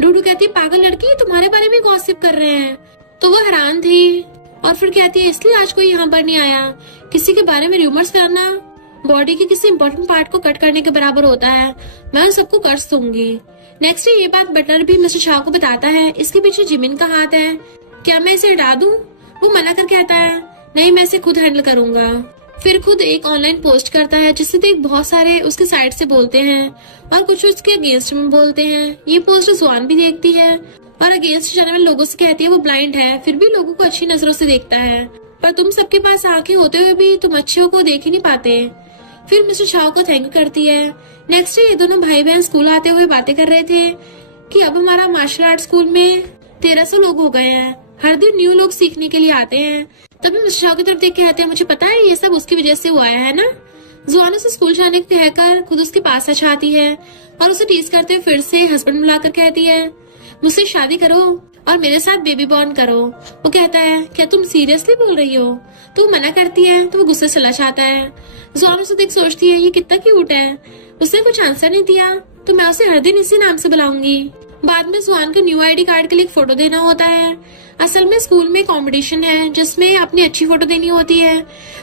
डोडो कहती है पागल लड़की, तुम्हारे बारे में गॉसिप कर रहे हैं। तो वो हैरान थी और फिर कहती है इसलिए आज कोई यहाँ पर नहीं आया। किसी के बारे में रूमर्स फैलाना बॉडी के किसी इंपॉर्टेंट पार्ट को कट करने के बराबर होता है। मैं उन सबको कर्ज दूंगी। नेक्स्ट डे ये बात बटलर भी मिस्टर शाह को बताता है। इसके पीछे जिमिन का हाथ है। क्या मैं इसे हटा दूं? वो मना कर कहता है नहीं, मैं इसे खुद हैंडल करूंगा। फिर खुद एक ऑनलाइन पोस्ट करता है जिससे देख बहुत सारे उसके साइड से बोलते हैं और कुछ उसके अगेंस्ट में बोलते हैं। ये पोस्ट जुआन भी देखती है और अगेंस्ट जाने वाले लोगों से कहती है वो ब्लाइंड है, फिर भी लोगों को अच्छी नजरों से देखता है। पर तुम सबके पास आंखें होते हुए भी तुम अच्छे को देख ही नहीं पाते। फिर मिस्टर शाह को थैंक यू करती है। नेक्स्ट डे ये दोनों भाई बहन स्कूल आते हुए बातें कर रहे थे कि अब हमारा मार्शल आर्ट स्कूल में 1300 लोग हो गए हैं। हर दिन न्यू लोग सीखने के लिए आते हैं। तभी मिस्टर शाह की तरफ देख के कहते हैं मुझे पता है ये सब उसकी वजह से हुआ है ना। जुआन से स्कूल जाने को कहकर खुद उसके पास आ जाती है और उसे टीज करते हुए फिर से हस्बैंड बुलाकर कहती है मुझसे शादी करो और मेरे साथ बेबी बॉर्न करो। वो कहता है क्या तुम सीरियसली बोल रही हो? तो वो मना करती है तो वो गुस्से से चला जाता है। जुआन उसे देख सोचती है ये कितना क्यूट है। उसने कुछ आंसर नहीं दिया तो मैं उसे हर दिन इसी नाम से बुलाऊंगी। बाद में जुआन को न्यू आईडी कार्ड के लिए एक फोटो देना होता है। असल में स्कूल में कंपटीशन है जिसमें अपनी अच्छी फोटो देनी होती है।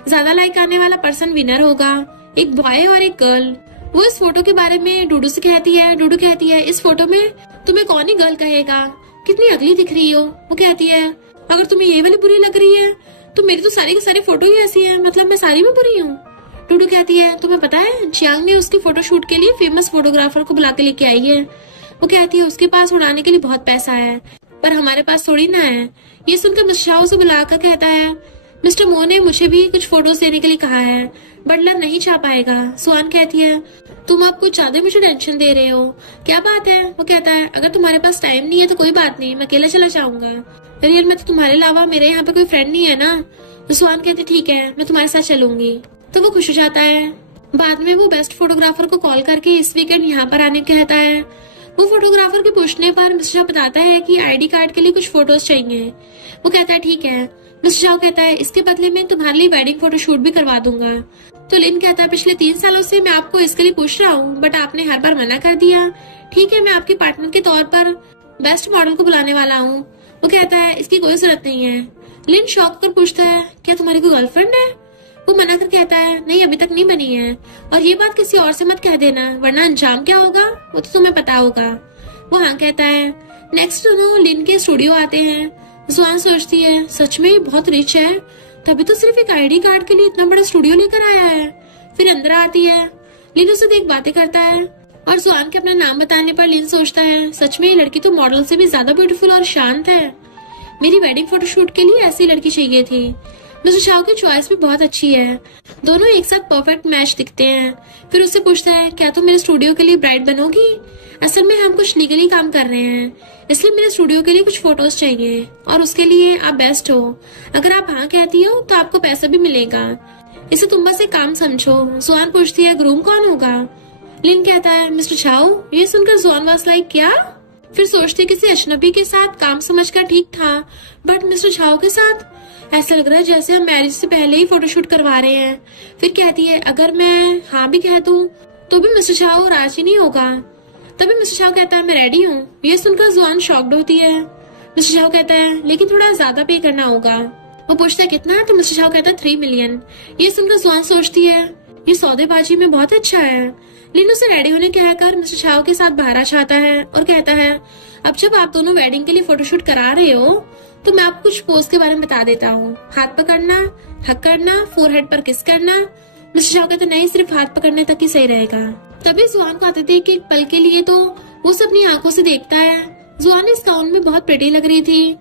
ज्यादा लाइक आने वाला पर्सन विनर होगा, एक बॉय और एक गर्ल। वो इस फोटो के बारे में डूडू से कहती है। डूडू कहती है इस फोटो में तुम्हें कौन ही गर्ल कहेगा, कितनी अगली दिख रही हो। वो कहती है अगर तुम्हें ये वाली बुरी लग रही है तो मेरी तो सारी की सारी फोटो ही ऐसी है, मतलब मैं सारी में बुरी हूँ। डूडू कहती है तुम्हें पता है जियांग ने उसकी फोटो शूट के लिए फेमस फोटोग्राफर को बुला के लेके आई है। वो कहती है उसके पास उड़ाने के लिए बहुत पैसा है पर हमारे पास थोड़ी ना है। ये सुनकर मिस्टर शाह उसे बुलाकर कहता है मिस्टर मो ने मुझे भी कुछ फोटोज देने के लिए कहा है, बटलर नहीं छा पाएगा। सुआन कहती है तुम अब कुछ ज्यादा मुझे टेंशन दे रहे हो, क्या बात है? वो कहता है अगर तुम्हारे पास टाइम नहीं है तो कोई बात नहीं, मैं अकेला चला जाऊंगा। रियल में तो तुम्हारे अलावा मेरे यहाँ पे कोई फ्रेंड नहीं है ना। तो सुआन कहती ठीक है मैं तुम्हारे साथ चलूंगी। तो वो खुश हो जाता है। बाद में वो बेस्ट फोटोग्राफर को कॉल करके इस वीकेंड यहाँ पर आने कहता है। वो फोटोग्राफर के पूछने पर मिस्टर शाह बताता है कि आईडी कार्ड के लिए कुछ फोटोज चाहिए। वो कहता है ठीक है। मिस्टर शाह कहता है इसके बदले में तुम्हारे लिए वेडिंग फोटो शूट भी करवा दूंगा। तो लिन कहता है पिछले 3 सालों से मैं आपको इसके लिए पूछ रहा हूँ बट आपने हर बार मना कर दिया। ठीक है मैं आपके पार्टनर के तौर पर बेस्ट मॉडल को बुलाने वाला हूँ। वो कहता है इसकी कोई जरूरत नहीं है। लिन शॉक कर पूछता है क्या तुम्हारी कोई गर्लफ्रेंड है? वो मना कर कहता है नहीं अभी तक नहीं बनी है और ये बात किसी और से मत कह देना वरना अंजाम क्या होगा वो तो तुम्हें पता होगा। वो हाँ कहता है। नेक्स्ट दोनों लिन के स्टूडियो आते हैं। जुआन सोचती है सच में ये बहुत रिच है, तभी तो सिर्फ एक आईडी कार्ड के लिए इतना बड़ा स्टूडियो लेकर आया है। फिर अंदर आती है। लिन उसे देख बातें करता है और जुआन के अपना नाम बताने पर लिन सोचता है सच में ये लड़की तो मॉडल से भी ज्यादा ब्यूटीफुल और शांत है। मेरी वेडिंग फोटोशूट के लिए ऐसी लड़की चाहिए थी। मिस्टर शाह की चॉइस भी बहुत अच्छी है। दोनों एक साथ परफेक्ट मैच दिखते हैं। फिर उससे पूछता है क्या तुम मेरे स्टूडियो के लिए ब्राइड बनोगी? असल में हम कुछ लीगली काम कर रहे हैं इसलिए मेरे स्टूडियो के लिए कुछ फोटोज चाहिए और उसके लिए आप बेस्ट हो। अगर आप हाँ कहती हो तो आपको पैसा भी मिलेगा। इसे तुम बस एक काम समझो। जुआन पूछती है ग्रूम कौन होगा? लिन कहता है मिस्टर शाह। ये सुनकर जुआन वाज लाइक क्या? फिर सोचती किसी अजनबी के साथ काम समझकर ठीक था बट मिस्टर शाह के साथ ऐसा लग रहा है जैसे हम मैरिज से पहले ही फोटोशूट करवा रहे हैं। फिर कहती है अगर मैं हाँ भी कह दूं तो भी मिस्टर शाह राजी नहीं होगा। तभी मिस्टर शाह कहता है मैं रेडी हूँ। ये सुनकर जुआन शॉक्ड होती है। मिस्टर शाह कहता है लेकिन थोड़ा ज्यादा पे करना होगा। वो पूछता है कितना? तो मिस्टर शाह कहता है 3 मिलियन। ये सुनकर जुआन सोचती है ये सौदेबाजी में बहुत अच्छा है। लिन उसे रेडी होने कहकर मिस्टर शाह के साथ बाहर आ जाता है और कहता है अब जब आप दोनों वेडिंग के लिए फोटोशूट करा रहे हो तो मैं आपको कुछ पोज के बारे में बता देता हूँ। हाथ पकड़ना, हक करना, फोरहेड पर किस करना। मिस्टर शाह कहते नहीं सिर्फ हाथ पकड़ने तक ही सही रहेगा। तभी जुआन को आते थे कि एक पल के लिए तो वो सब अपनी आंखों से देखता है। जुआन इस गाउन में बहुत प्रिटी लग रही थी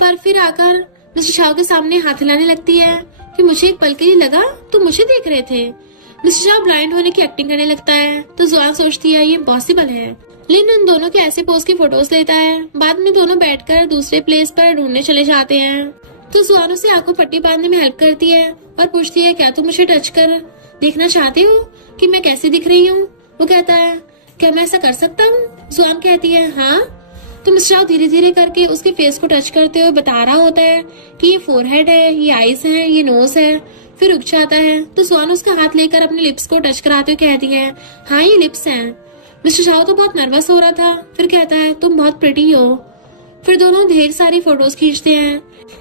पर फिर आकर मिस्टर शाह के सामने हाथ हिलाने लगती है कि मुझे एक पल के लिए लगा तो मुझे देख रहे थे। मिस्टर शाह ब्लाइंड होने की एक्टिंग करने लगता है तो जुआन सोचती है ये पॉसिबल है। लिन उन दोनों के ऐसे पोज की फोटोज लेता है। बाद में दोनों बैठकर दूसरे प्लेस पर ढूंढने चले जाते हैं तो जुआन उसे आंखों पट्टी बांधने में हेल्प करती है और पूछती है क्या तुम मुझे टच कर देखना चाहते हो कि मैं कैसी दिख रही हूँ? वो कहता है क्या मैं ऐसा कर सकता हूँ? जुआन कहती है हाँ। तो मिस्टर चाओ धीरे धीरे करके उसके फेस को टच करते हुए बता रहा होता है कि ये फोरहेड है, ये आईज है, ये नोज है। फिर रुक जाता है तो जुआन उसका हाथ लेकर अपने लिप्स को टच कराते हुए कहती है हाँ ये लिप्स हैं। मिस्टर चाओ तो बहुत नर्वस हो रहा था। फिर कहता है तुम बहुत प्रिटी हो। फिर दोनों ढेर सारी फोटोज खींचते हैं।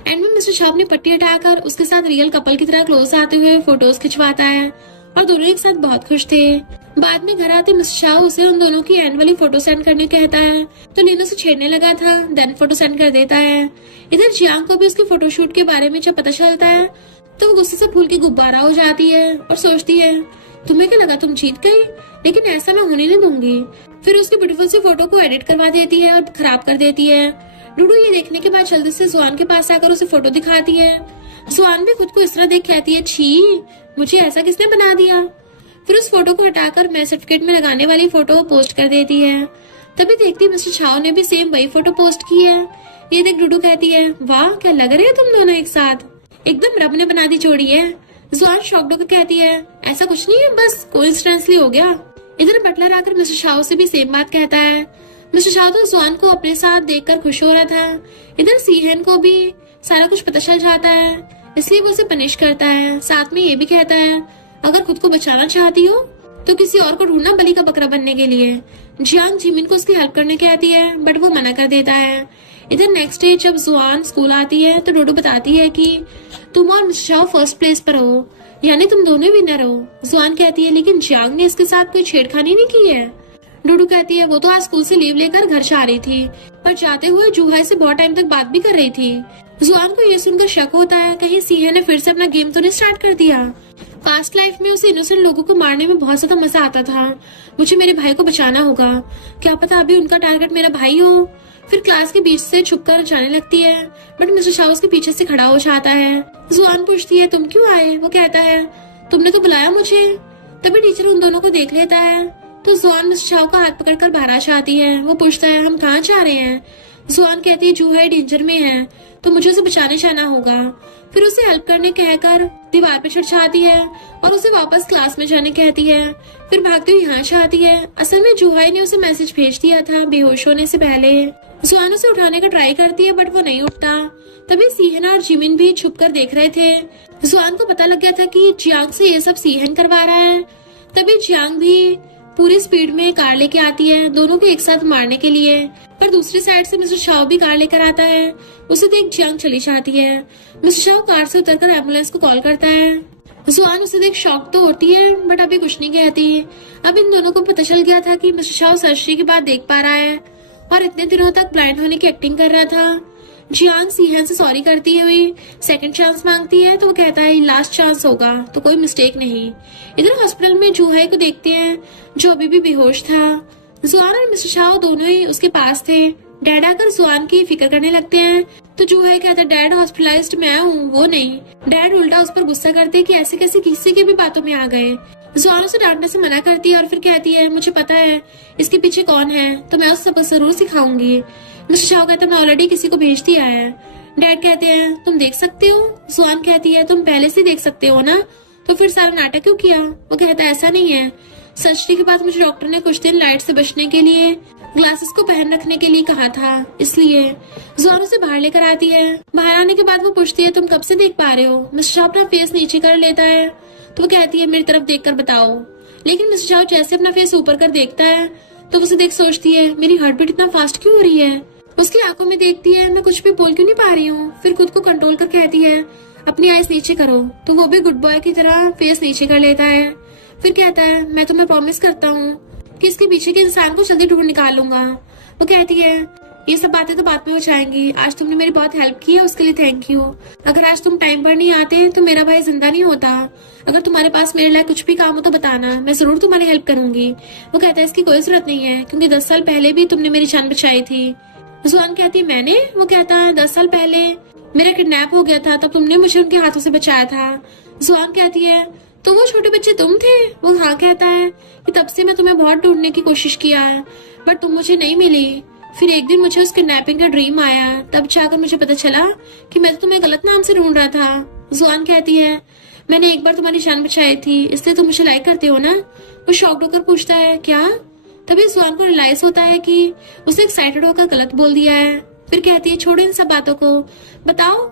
एंड में मिस्टर चाओ अपनी पट्टी हटाकर उसके साथ रियल कपल की तरह क्लोज आते हुए फोटोज खिंचवाता है और दोनों एक साथ बहुत खुश थे। बाद में घर आते मिस्टर चाओ उसे उन दोनों की एंड वाली फोटो सेंड करने कहता है तो लीनो से छेड़ने लगा था, देन फोटो सेंड कर देता है। इधर जियांग को भी उसके फोटोशूट के बारे में जब पता चलता है तो वो गुस्से से फूल की गुब्बारा हो जाती है और सोचती है तुम्हें क्या लगा तुम जीत गई, लेकिन ऐसा मैं होने नहीं दूंगी। फिर उसकी ब्यूटीफुल सी फोटो को एडिट करवा देती है और खराब कर देती है। डूडू ये देखने के बाद जल्दी से जुआन के पास आकर उसे फोटो दिखाती है। जुआन भी खुद को इस तरह देख कहती है छी, मुझे ऐसा किसने बना दिया। फिर उस फोटो को हटाकर मैं सर्टिफिकेट में लगाने वाली फोटो पोस्ट कर देती है। तभी देखती मिस्टर चाओ ने भी सेम वही फोटो पोस्ट की है। ये देख डूडू कहती है वाह क्या लग रहे हो तुम दोनों एक साथ, एकदम रब ने बना दी जोड़ी है। जुआन शॉक्ड होकर कहती है ऐसा कुछ नहीं है, बस कोइंसिडेंटली हो गया। इधर बटलर आकर मिस्टर चाओ से भी सेम बात कहता है। मिस्टर चाओ तो जुआन को अपने साथ देखकर खुश हो रहा था। इधर सीहन को भी सारा कुछ पता चल जाता है, इसलिए वो उसे पनिश करता है। साथ में ये भी कहता है अगर खुद को बचाना चाहती हो तो किसी और को ढूंढना बलि का बकरा बनने के लिए। जियांग जिमिन को उसकी हेल्प करने कहती है बट वो मना कर देता है। इधर नेक्स्ट डे जब जुआन स्कूल आती है तो डोडो बताती है कि तुम और मिस्टर चाओ फर्स्ट प्लेस पर हो, यानी तुम दोनों विनर हो। जुआन कहती है लेकिन जियांग ने इसके साथ कोई छेड़खानी नहीं की है। डूडू कहती है वो तो आज स्कूल से लीव लेकर घर जा रही थी, पर जाते हुए जूहाई से बहुत टाइम तक बात भी कर रही थी। जुआन को ये सुनकर शक होता है कहीं सीहे ने फिर से अपना गेम तो नहीं स्टार्ट कर दिया। पास्ट लाइफ में उसे इनोसेंट लोगों को मारने में बहुत ज्यादा मजा आता था। मुझे मेरे भाई को बचाना होगा, क्या पता अभी उनका टारगेट मेरा भाई हो। फिर क्लास के बीच से छुपकर जाने लगती है बट मिस्टर चाओ उसके पीछे से खड़ा हो जाता है। जुआन पूछती है तुम क्यों आए? वो कहता है तुमने तो बुलाया मुझे। तभी टीचर उन दोनों को देख लेता है तो जुआन मिस्टर चाओ का हाथ पकड़कर बाहर आ जाती है। वो पूछता है हम कहाँ जा रहे हैं? जुआन कहती है जूहाई डेंजर में है तो मुझे उसे बचाने जाना होगा। फिर उसे हेल्प करने कहकर दीवार पे चढ़ जाती है और उसे वापस क्लास में जाने कहती है। फिर भागते हुए यहाँ से आती है। असल में जूहाई ने उसे मैसेज भेज दिया था बेहोश होने से पहले। जुआन उसे उठाने का ट्राई करती है बट वो नहीं उठता। तभी सीहन और जिमिन भी छुप कर देख रहे थे। जुआन को पता लग गया था कि जियांग से ये सब सीहन करवा रहा है। तभी जियांग भी पूरी स्पीड में कार लेके आती है दोनों को एक साथ मारने के लिए, पर दूसरी साइड से मिस्टर चाओ भी कार लेकर आता है। उसे देख जियांग चली जाती है। मिस्टर चाओ कार से उतरकर एम्बुलेंस को कॉल करता है। जुआन उसे देख शॉक तो होती है बट अभी कुछ नहीं कहती। अब इन दोनों को पता चल गया था कि मिस्टर चाओ सर्जरी के बाद देख पा रहा है और इतने दिनों तक ब्लाइंड होने की एक्टिंग कर रहा था। जियांग सीहन से सॉरी करती हुई सेकंड चांस मांगती है तो वो कहता है लास्ट चांस होगा तो कोई मिस्टेक नहीं। इधर हॉस्पिटल में जूहाई को देखते हैं जो अभी भी बेहोश था। जुआन और मिस्टर चाओ दोनों ही उसके पास थे। डैड आकर जुआन की फिक्र करने लगते हैं तो जूहाई कहता है डैड हॉस्पिटलाइज्ड मैं हूँ, वो नहीं। डैड उल्टा उस पर गुस्सा करते कि ऐसे कैसे किसी की भी बातों में आ गए। जुआन उसे डांटने से मना करती है और फिर कहती है मुझे पता है इसके पीछे कौन है तो मैं उसे सबक जरूर सिखाऊंगी। मिस्टर चाओ कहते मैं ऑलरेडी किसी को भेज दिया है। डैड कहते हैं तुम देख सकते हो। जुआन कहती है तुम पहले से देख सकते हो ना, तो फिर सारा नाटक क्यों किया? वो कहता है ऐसा नहीं है, सर्जरी के बाद मुझे डॉक्टर ने कुछ दिन लाइट से बचने के लिए ग्लासेस को पहन रखने के लिए कहा था, इसलिए। जुआन उसे बाहर लेकर आती है। बाहर आने के बाद वो पूछती है तुम कब से देख पा रहे हो? मिस्टर चाओ अपना फेस नीचे कर लेता है तो वो कहती है मेरी तरफ देखकर बताओ। लेकिन मिस्टर चाओ जैसे अपना फेस ऊपर कर देखता है तो उसे देख सोचती है मेरी हार्ट बीट इतना फास्ट क्यों हो रही है। उसकी आंखों में देखती है मैं कुछ भी बोल क्यों नहीं पा रही हूँ। फिर खुद को कंट्रोल कर कहती है अपनी आईज नीचे करो तो वो भी गुड बॉय की तरह फेस नीचे कर लेता है। फिर कहता है मैं तुम्हें प्रॉमिस करता हूँ कि इसके पीछे के इंसान को जल्दी ढूंढ निकालूंगा। वो कहती है ये सब बातें तो बाद में हो जाएंगी, आज तुमने मेरी बहुत हेल्प की है उसके लिए थैंक यू। अगर आज तुम टाइम पर नहीं आते तो मेरा भाई जिंदा नहीं होता। अगर तुम्हारे पास मेरे लिए कुछ भी काम हो तो बताना, मैं जरूर तुम्हारी हेल्प करूंगी। वो कहता है इसकी कोई जरूरत नहीं है क्योंकि 10 साल पहले भी तुमने मेरी जान बचाई थी। जुआन कहती है मैंने? वो कहता है 10 साल पहले मेरा किडनैप हो गया था तब तुमने मुझे उनके हाथों से बचाया था। जुआन कहती है तो वो छोटे बच्चे तुम थे? वो हाँ कहता है कि तब से मैं तुम्हें बहुत ढूंढने की कोशिश किया है बट तुम मुझे नहीं मिली। फिर एक दिन मुझे उस किडनैपिंग का ड्रीम आया, तब जाकर मुझे पता चला कि मैं तो तुम्हें गलत नाम से ढूंढ रहा था। जुआन कहती है मैंने एक बार तुम्हारी जान बचाई थी इसलिए तुम मुझे लाइक करते हो ना? वो शॉक्ड होकर पूछता है क्या? तभी जुआन को रियलाइज होता है कि उसे एक्साइटेड होकर गलत बोल दिया है। फिर कहती है छोड़ो इन सब बातों को, बताओ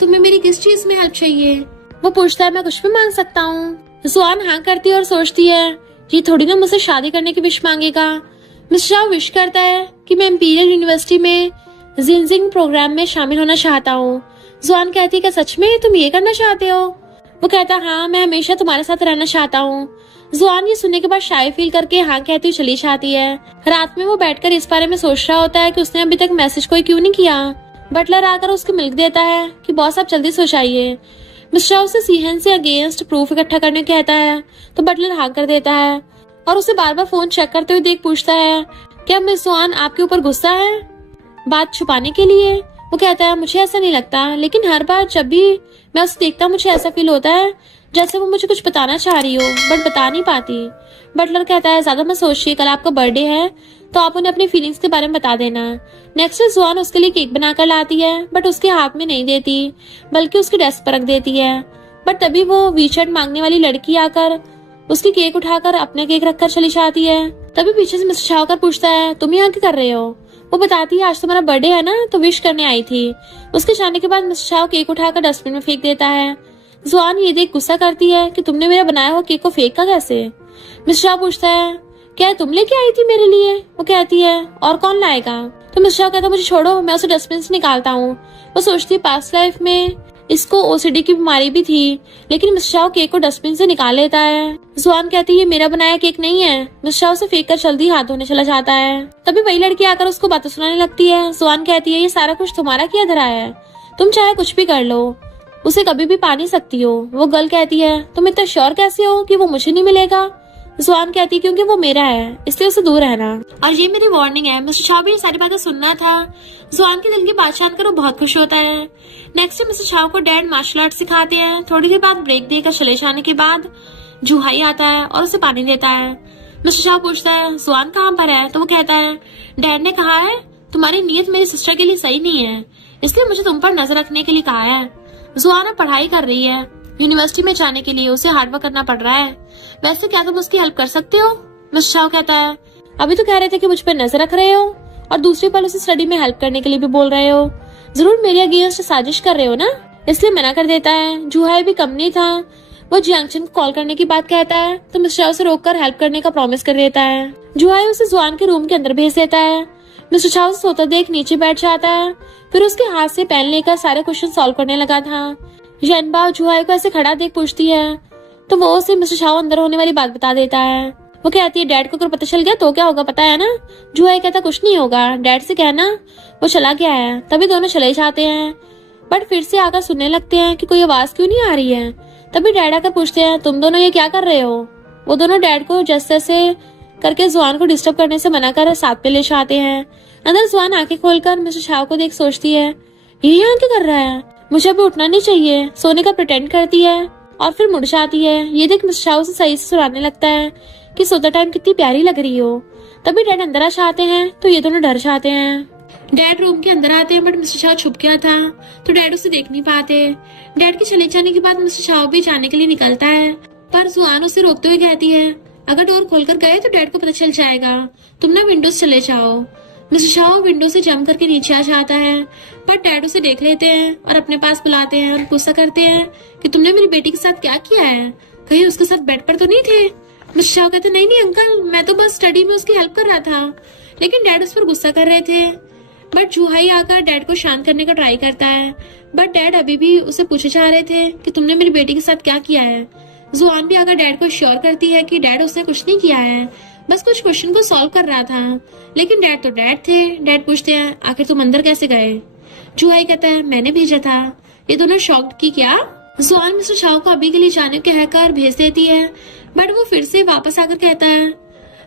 तुम्हें मेरी किस चीज में हेल्प चाहिए। वो पूछता है मैं कुछ भी मांग सकता हूँ। जुआन हाँ करती है और सोचती है ये थोड़ी ना मुझसे शादी करने की विश मांगेगा। मिस्टर शाओ विश करता है कि मैं इंपीरियल यूनिवर्सिटी में जिनजिंग प्रोग्राम में शामिल होना चाहता हूँ। जुआन कहती है क्या सच में तुम ये करना चाहते हो? वो कहता हाँ मैं हमेशा तुम्हारे साथ रहना चाहता हूँ। जुआन ये सुनने के बाद शाय फील करके हाँ कहती हुई चली जाती है। रात में वो बैठकर इस बारे में सोच रहा होता है कि उसने अभी तक मैसेज कोई क्यों नहीं किया। बटलर आकर उसको मिल्क देता है कि बॉस आप जल्दी सो जाइए। मिस्टर उसे सीहन से अगेंस्ट प्रूफ इकट्ठा करने को कहता है तो बटलर हाँ कर देता है और उसे बार बार फोन चेक करते हुए देख पूछता है क्या मिस जुआन आपके ऊपर गुस्सा है बात छुपाने के लिए? वो कहता है मुझे ऐसा नहीं लगता, लेकिन हर बार जब भी मैं उसे देखता हूँ मुझे ऐसा फील होता है जैसे वो मुझे कुछ बताना चाह रही हो बट बता नहीं पाती। बटलर कहता है ज्यादा मत सोचिए, कल आपका बर्थडे है तो आप उन्हें अपनी फीलिंग्स के बारे में बता देना। नेक्स्ट डे जुआन उसके लिए केक बनाकर लाती है बट उसके हाथ में नहीं देती बल्कि उसकी डेस्क पर रख देती है। बट तभी वो वीचैट मांगने वाली लड़की आकर उसकी केक उठाकर अपने केक रखकर चली जाती है। तभी पीछे से मिस्टर शाओ कर पूछता है तुम यहाँ क्या कर रहे हो? वो बताती है आज तुम्हारा बर्थडे है ना तो विश करने आई थी। उसके जाने के बाद मिस्टर शाओ केक उठाकर डस्टबिन में फेंक देता है। जुआन ये देख गुस्सा करती है कि तुमने मेरा बनाया हुआ केक को फेंका कैसे? मिस्टर शाओ पूछता है क्या तुम लेके आई थी मेरे लिए? वो कहती है और कौन लाएगा? तो मिस्टर शाओ कहता है मुझे छोड़ो, मैं उसे डस्टबिन से निकालता हूँ। वो सोचती है पास्ट लाइफ में इसको ओसीडी की बीमारी भी थी, लेकिन मिस्टर शाओ केक को डस्टबिन से निकाल लेता है। जुआन कहती है ये मेरा बनाया केक नहीं है। मिस्टर शाओ उसे फेंक कर जल्दी हाथ धोने चला जाता है। तभी वही लड़की आकर उसको बातें सुनाने लगती है। जुआन कहती है ये सारा कुछ तुम्हारा किया धरा है, तुम चाहे कुछ भी कर लो, उसे कभी भी पा नहीं सकती हो। वो गर्ल कहती है तुम इतना श्योर कैसे हो कि वो मुझे नहीं मिलेगा? जुआन कहती है क्योंकि वो मेरा है इसलिए उसे दूर रहना, और ये मेरी वार्निंग है। मिस्टर शाओ भी ये सारी बातें सुनना था। जुआन के दिल की बात जानकर वो बहुत खुश होता है। नेक्स्ट मिस्टर शाओ को डैड मार्शल आर्ट सिखाते हैं। थोड़ी देर बाद ब्रेक देकर चले जाने के बाद जुहाई आता है और उसे पानी देता है। मिस्टर शाओ पूछता है जुआन कहाँ पर है? तो वो कहता है डैड ने कहा है तुम्हारी नीयत मेरी सिस्टर के लिए सही नहीं है, इसलिए मुझे तुम पर नजर रखने के लिए कहा है। जुआन अब पढ़ाई कर रही है, यूनिवर्सिटी में जाने के लिए उसे हार्डवर्क करना पड़ रहा है। वैसे क्या तुम उसकी हेल्प कर सकते हो? मिस्टर शाओ कहता है अभी तो कह रहे थे कि मुझ पर नजर रख रहे हो और दूसरी पल उसे स्टडी में हेल्प करने के लिए भी बोल रहे हो। जरूर मेरे अगेंस्ट साजिश कर रहे हो ना? इसलिए मना कर देता है। जुहाई भी कम नहीं था, वो जियांगचन को कॉल करने की बात कहता है तो मिस्टर शाओ उसे रोककर हेल्प करने का प्रॉमिस कर देता है। जुहाई उसे जुआन के रूम के अंदर भेज देता है। मिस्टर शाओ से सोता देख नीचे बैठ जाता है, फिर उसके हाथ से पेन लेकर सारे क्वेश्चन सॉल्व करने लगा था। जनबा जुहाई को ऐसे खड़ा देख पूछती है तो वो उसे मिस्टर शाओ अंदर होने वाली बात बता देता है। वो कहती है डैड को अगर पता चल गया तो क्या होगा पता है ना? जुहाई कहता कुछ नहीं होगा, डैड से कहना वो चला गया है। तभी दोनों चले जाते हैं बट फिर से आकर सुनने लगते हैं कि कोई आवाज क्यों नहीं आ रही है। तभी डैड आकर पूछते हैं तुम दोनों ये क्या कर रहे हो? वो दोनों डैड को जैसे तैसे करके जुआन को डिस्टर्ब करने से मना कर साथ पे ले जाते हैं। अंदर जुआन आंखें खोलकर मिस्टर शाओ को देख सोचती है ये यहाँ क्या कर रहा है, मुझे अभी उठना नहीं चाहिए। सोने का प्रिटेंड करती है और फिर मुड़ जाती है। ये देख मिस्टर शाओ से सही से सुनाने लगता है कि सोता टाइम कितनी प्यारी लग रही हो। तभी डैड अंदर आ जाते हैं तो ये दोनों डर जाते हैं। डैड रूम के अंदर आते हैं बट मिस्टर शाओ छुप गया था तो डैड उसे देख नहीं पाते। डैड के चले जाने के बाद मिस्टर शाओ भी जाने के लिए निकलता है पर जुआन उसे रोकते हुए कहती है अगर डोर खोलकर गए तो डैड को पता चल जाएगा, तुम ना विंडो से चले जाओ। मिस्टर शाओ विंडो से जंप करके नीचे आ जाता है पर डैड उसे देख लेते हैं और अपने पास बुलाते हैं और गुस्सा करते हैं कि तुमने मेरी बेटी के साथ क्या किया है, कहीं उसके साथ बेड पर तो नहीं थे? मिस्टर शाओ कहते नहीं नहीं अंकल, मैं तो बस स्टडी में उसकी हेल्प कर रहा था। लेकिन डैड उस पर गुस्सा कर रहे थे बट जुहाई आकर डैड को शांत करने का ट्राई करता है बट डैड अभी भी उसे पूछे जा रहे थे कि तुमने मेरी बेटी के साथ क्या किया है। जुआन भी आकर डैड को श्योर करती है कि डैड उसने कुछ नहीं किया है, बस कुछ क्वेश्चन को सॉल्व कर रहा था। लेकिन डैड तो डैड थे। डैड पूछते हैं आखिर तुम अंदर कैसे गए? जुहाई कहता है मैंने भेजा था। ये दोनों शॉक्ड की क्या? जुआन मिस्टर शाओ को अभी के लिए जाने को कहकर भेज देती है बट वो फिर से वापस आकर कहता है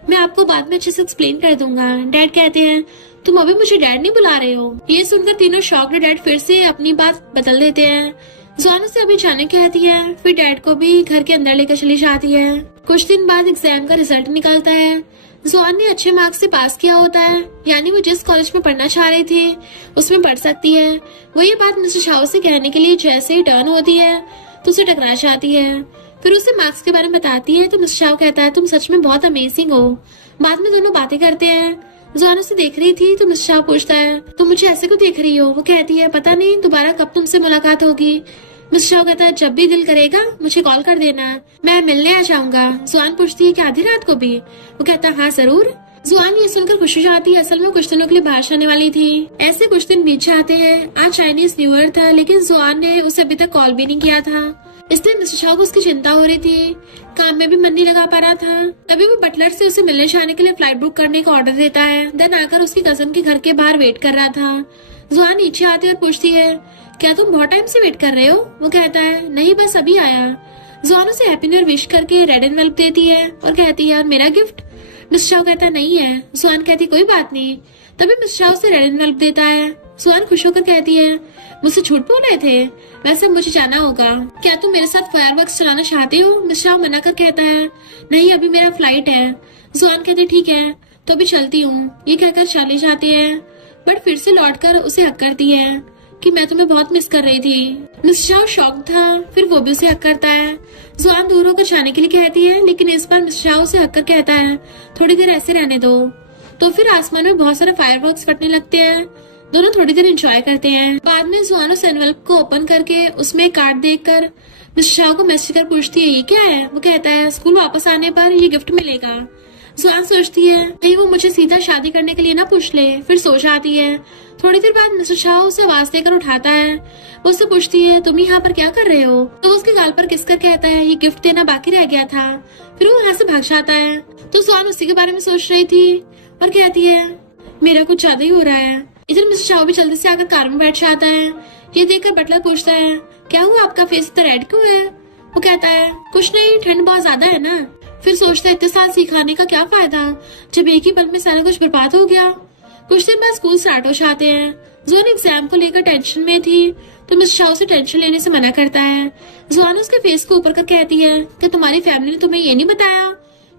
मैं आपको बाद में अच्छे से एक्सप्लेन कर दूंगा। डैड कहते हैं तुम अभी मुझे डैड नहीं बुला रहे हो। ये सुनकर तीनों शॉक्ड डैड फिर से अपनी बात बदल देते हैं। जुआन उसे अभी जाने कहती है, फिर डैड को भी घर के अंदर लेकर चली जाती है। कुछ दिन बाद एग्जाम का रिजल्ट निकलता है। जुआन ने अच्छे मार्क्स से पास किया होता है, यानी वो जिस कॉलेज में पढ़ना चाह रही थी उसमें पढ़ सकती है। वो ये बात मिस्टर शाओ से कहने के लिए जैसे ही टर्न होती है तो उसे टकरा जाती है। फिर उसे मार्क्स के बारे में बताती है तो मिस्टर शाओ कहता है तुम सच में बहुत अमेजिंग हो, बाद में दोनों बातें करते हैं। जुआन उसे देख रही थी तो मिस्टर शाह पूछता है, तुम मुझे ऐसे क्यों देख रही हो? वो कहती है, पता नहीं दोबारा कब तुमसे मुलाकात होगी। मिस्टर शाह कहता है, जब भी दिल करेगा मुझे कॉल कर देना, मैं मिलने आ जाऊंगा। जुआन पूछती है कि आधी रात को भी? वो कहता है, हाँ जरूर। जुआन ये सुनकर खुश हो जाती है। असल में कुछ दिनों के लिए बारिश आने वाली थी। ऐसे कुछ दिन बीत जाते हैं। आज चाइनीज न्यू ईयर था, लेकिन जुआन ने उसे अभी तक कॉल भी नहीं किया था। इसलिए मिस्टर शाह को उसकी चिंता हो रही थी। काम में भी मन नहीं लगा पा रहा था। तभी वो बटलर से उसे मिलने जाने के लिए फ्लाइट बुक करने का ऑर्डर देता है। देन आकर उसकी कजन के घर के बाहर वेट कर रहा था। जुआन नीचे आती और पूछती है, क्या तुम बहुत टाइम से वेट कर रहे हो? वो कहता है, नहीं बस अभी आया। जुआन उसे हैप्पी न्यू ईयर विश करके रेड एनवेलप देती है और कहती है, और मेरा गिफ्ट? मिस्टर शाह कहता है, नहीं है। जुआन कहती, कोई बात नहीं। तभी मिस्टर शाह उसे रेड एनवेलप देता है। जुआन खुश होकर कहती है, मुझसे झूठ बोल रहे थे, वैसे मुझे जाना होगा। क्या तुम मेरे साथ फायरवर्क्स चलाना चाहती हो? मिस्टर शाह मना कर कहता है, नहीं अभी मेरा फ्लाइट है। जुआन कहती, ठीक है तो अभी चलती हूँ। ये कहकर चली जाती है, बट फिर से लौटकर उसे हक करती है कि मैं तुम्हें बहुत मिस कर रही थी। मिस्टर शाह शॉक था, फिर वो भी उसे हक करता है। जुआन दूर होकर जाने के लिए कहती है, लेकिन इस बार मिस्टर शाह उसे हक कर कहता है, थोड़ी देर ऐसे रहने दो। तो फिर आसमान में बहुत सारे फायरवर्क्स फटने लगते हैं। दोनों थोड़ी देर एंजॉय करते हैं। बाद में जुआन उस एनवेलप को ओपन करके उसमें एक कार्ड देखकर मिस्टर शाह को मैसेज कर पूछती है, ये क्या है? वो कहता है, स्कूल वापस आने पर ये गिफ्ट मिलेगा। जुआन सोचती है, कहीं वो मुझे सीधा शादी करने के लिए ना पूछ ले। फिर सो जाती है। थोड़ी देर बाद मिस्टर शाह उसे आवाज देकर उठाता है। वो उससे पूछती है, तुम यहाँ पर क्या कर रहे हो? तो वो उसके गाल पर किस कर कहता है, ये गिफ्ट देना बाकी रह गया था। फिर वो यहाँ से भाग जाता है। तो जुआन उसी के बारे में सोच रही थी और कहती है, मेरा कुछ ज्यादा ही हो रहा है। इधर मिस्टर शाह भी जल्दी से आकर कार में बैठ जाता है। ये देखकर बटलर पूछता है, क्या हुआ, आपका फेस इतना रेड क्यों है? वो कहता है, कुछ नहीं, ठंड बहुत ज्यादा है ना। फिर सोचता है, इतने साल सिखाने का क्या फायदा जब एक ही पल में सारा कुछ बर्बाद हो गया। कुछ दिन बाद स्कूल स्टार्ट हो जाते हैं। जुआन एग्जाम को लेकर टेंशन में थी तो मिस्टर शाह उसे टेंशन लेने से मना करता है। जुआन उसके फेस को ऊपर कर कहती है, कि तुम्हारी फैमिली ने तुम्हें ये नहीं बताया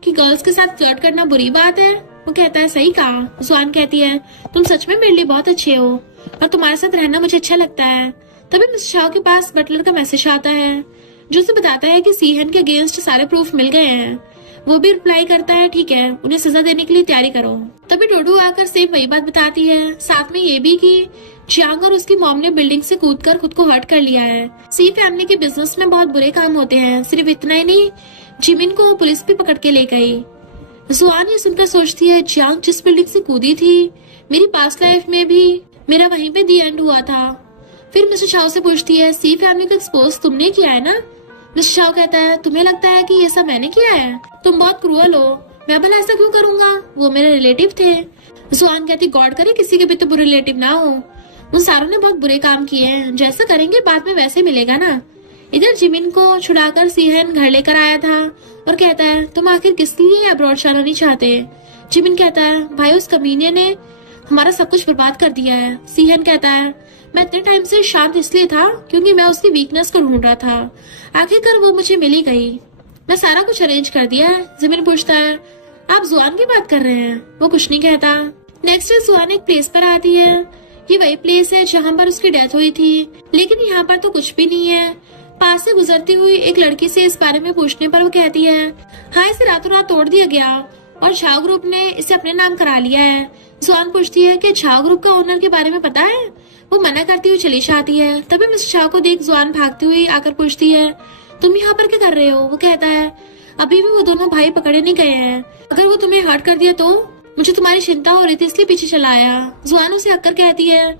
कि गर्ल्स के साथ फ्लर्ट करना बुरी बात है? वो कहता है, सही कहा। जुआन कहती है, तुम सच में मेरे लिए बहुत अच्छे हो और तुम्हारे साथ रहना मुझे अच्छा लगता है। तभी मिस्टर शाह के पास बटलर का मैसेज आता है जो उसे बताता है कि सीहन के अगेंस्ट सारे प्रूफ मिल गए हैं। वो भी रिप्लाई करता है, ठीक है, उन्हें सजा देने के लिए तैयारी करो। तभी डोडू आकर सेम वही बात बताती है, साथ में ये भी कि जियांग और उसकी मॉम ने बिल्डिंग से कूदकर खुद को हर्ट कर लिया है। सी फैमिली के बिजनेस में बहुत बुरे काम होते हैं। सिर्फ इतना ही नहीं, जिमिन को पुलिस भी पकड़ के ले गई। जुआन ये सुनकर सोचती है, जियांग जिस बिल्डिंग से कूदी थी, मेरी पास्ट लाइफ में भी मेरा वहीं पे दी एंड हुआ था। फिर मिस्टर शाह से पूछती है, सी फैमिली को एक्सपोज तुमने किया है ना? मिस्टर शाह कहता है, तुम्हें लगता है कि ये सब मैंने किया है? तुम बहुत क्रूअल हो। मैं भला ऐसा क्यों करूंगा? वो मेरे रिलेटिव थे। जुआन कहती, गॉड करे किसी के भी तो बुरे रिलेटिव ना हो। उन सारों ने बहुत बुरे काम किए हैं, जैसा करेंगे बाद में वैसे मिलेगा ना। इधर जिमिन को छुड़ाकर सीहन घर लेकर आया था और कहता है, तुम आखिर किस लिए अब्रॉड जाना नहीं चाहते? जिमिन कहता है, भाई उस कमीने ने हमारा सब कुछ बर्बाद कर दिया है। सीहन कहता है, मैं इतने टाइम से शांत इसलिए था क्योंकि मैं उसकी वीकनेस को ढूंढ रहा था। आखिरकार वो मुझे मिल ही गई। मैं सारा कुछ अरेंज कर दिया है। जिमिन पूछता है, आप जुआन की बात कर रहे हैं? वो कुछ नहीं कहता। नेक्स्ट डे जुआन एक प्लेस पर आती है। ये वही प्लेस है जहाँ पर उसकी डेथ हुई थी, लेकिन यहाँ पर तो कुछ भी नहीं है। पास से गुजरती हुई एक लड़की से इस बारे में पूछने पर वो कहती है, हाँ इसे रातों रात तोड़ दिया गया और झा ग्रुप ने इसे अपने नाम करा लिया है। जुआन पूछती है कि झा ग्रुप का ओनर के बारे में पता है? वो मना करती हुई चली जाती है। तभी मिस्टर शाह को देख जुआन भागती हुई आकर पूछती है, तुम यहाँ पर क्या कर रहे हो? वो कहता है, अभी भी वो दोनों भाई पकड़े नहीं गए हैं। अगर वो तुम्हें हर्ट कर दिया तो? मुझे तुम्हारी चिंता हो रही थी इसलिए पीछे चला आया। जुआन उसे हक कर कहती है,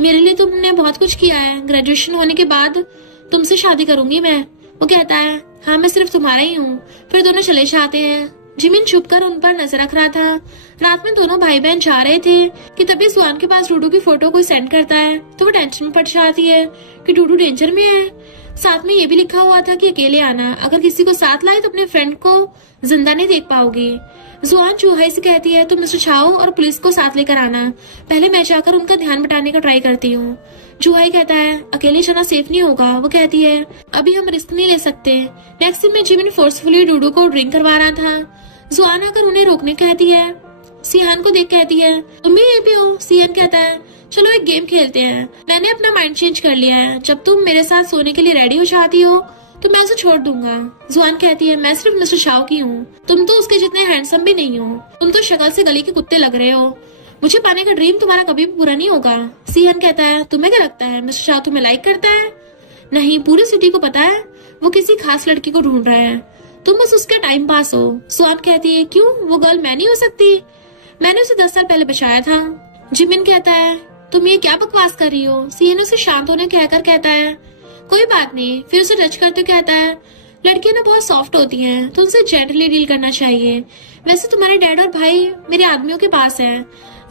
मेरे लिए तुमने बहुत कुछ किया है। ग्रेजुएशन होने के बाद तुमसे शादी करूंगी मैं। वो कहता है, हाँ मैं सिर्फ तुम्हारा ही हूँ। फिर दोनों चले जाते हैं। जिमिन छुप कर उन पर नजर रख रहा था। रात में दोनों भाई बहन जा रहे थे कि तभी जुआन के पास डूडू की फोटो कोई सेंड करता है तो वो टेंशन में पड़ जाती है कि डूडू डेंजर में है। साथ में ये भी लिखा हुआ था कि अकेले आना, अगर किसी को साथ लाए तो अपने फ्रेंड को जिंदा नहीं देख पाओगी। जुआन चूहाई से कहती है, तुम मिस्टर छाओ और पुलिस को साथ लेकर आना, पहले मैं जाकर उनका ध्यान बटाने का ट्राई करती हूँ। चूहाई कहता है, अकेले जाना सेफ नहीं होगा। वो कहती है, अभी हम रिस्क नहीं ले सकते। नेक्स्ट दिन में जिमिन फोर्सफुली डूडू को ड्रिंक करवा रहा था। जुआन आकर उन्हें रोकने कहती है। सीहान को देख कहती है, तुम भी यहीं पे हो? सीहान कहता है, चलो एक गेम खेलते हैं। मैंने अपना माइंड चेंज कर लिया है। जब तुम मेरे साथ सोने के लिए रेडी हो जाती हो तो मैं उसे छोड़ दूंगा। जुआन कहती है मैं सिर्फ मिस्टर शाओ की हूँ, तुम तो उसके जितने हैंडसम भी नहीं हो, तुम तो शक्ल से गली के कुत्ते लग रहे हो, मुझे पाने का ड्रीम तुम्हारा कभी भी पूरा नहीं होगा। सीहन कहता है तुम्हें क्या लगता है मिस्टर शाओ तुम्हें लाइक करता है? नहीं, पूरी सिटी को पता है वो किसी खास लड़की को ढूंढ रहा है, तुम बस उसका टाइम पास हो। सुआन कहती है क्यों, वो गर्ल मैं नहीं हो सकती, मैंने उसे 10 साल पहले बचाया था। जिमिन कहता है तुम ये क्या बकवास कर रही हो। सीएन उसे शांत होने कहकर कहता है कोई बात नहीं, फिर उसे टच करते कहता है लड़कियां ना बहुत सॉफ्ट होती हैं, तो उनसे जेंटली डील करना चाहिए, वैसे तुम्हारे डैड और भाई मेरे आदमियों के पास है।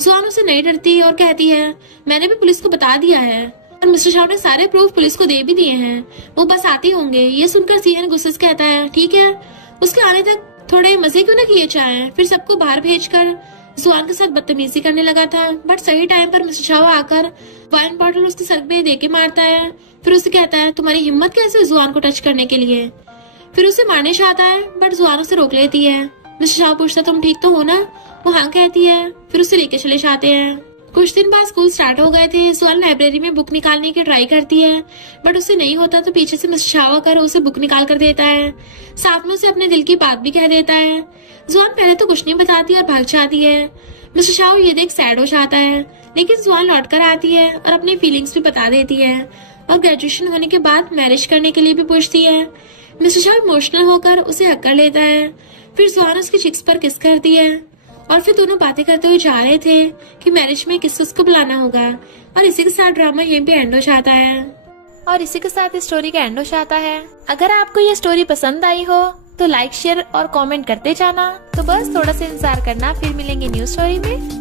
जुआन उसे नहीं डरती और कहती है मैंने भी पुलिस को बता दिया है और मिस्टर शाओ ने सारे प्रूफ पुलिस को दे भी दिए हैं, वो बस आते होंगे। ये सुनकर सीएन गुस्से से कहता है ठीक है, उसके आने तक थोड़े मजे क्यों ना किए जाएं। फिर सबको बाहर भेजकर जुआन के साथ बदतमीजी करने लगा था, बट सही टाइम पर मिस्टर शाओ आकर वाइन बॉटल उसके सर पे दे के मारता है। फिर उसे कहता है तुम्हारी हिम्मत कैसे हुई जुआन को टच करने के लिए। फिर उसे मारने चाहता है बट जुआन उसे रोक लेती है। मिस्टर शाओ पूछता तुम ठीक तो हो ना, वो हाँ कहती है। फिर उसे लेके चले जाते हैं। कुछ दिन बाद स्कूल स्टार्ट हो गए थे। जुआन लाइब्रेरी में बुक निकालने की ट्राई करती है बट उसे नहीं होता, तो पीछे से मिस्टर शाओ आकर उसे बुक निकाल कर देता है, साथ में उसे अपने दिल की बात भी कह देता है। जुआन पहले तो कुछ नहीं बताती और भाग जाती है। मिस्टर शाओ ये देख सैड हो जाता है, लेकिन जुआन लौट कर आती है और अपनी फीलिंग्स भी बता देती है और ग्रेजुएशन होने के बाद मैरिज करने के लिए भी पूछती है। मिस्टर शाओ इमोशनल होकर उसे हक कर लेता है। फिर जुआन उसकी चिक्स पर किस करती है और फिर दोनों बातें करते हुए जा रहे थे कि मैरिज में किस किस को बुलाना होगा। और इसी के साथ ड्रामा यहीं पे एंड हो जाता है। और इसी के साथ इस स्टोरी का एंड हो जाता है। अगर आपको ये स्टोरी पसंद आई हो तो लाइक शेयर और कमेंट करते जाना। तो बस थोड़ा सा इंतजार करना, फिर मिलेंगे न्यू स्टोरी में।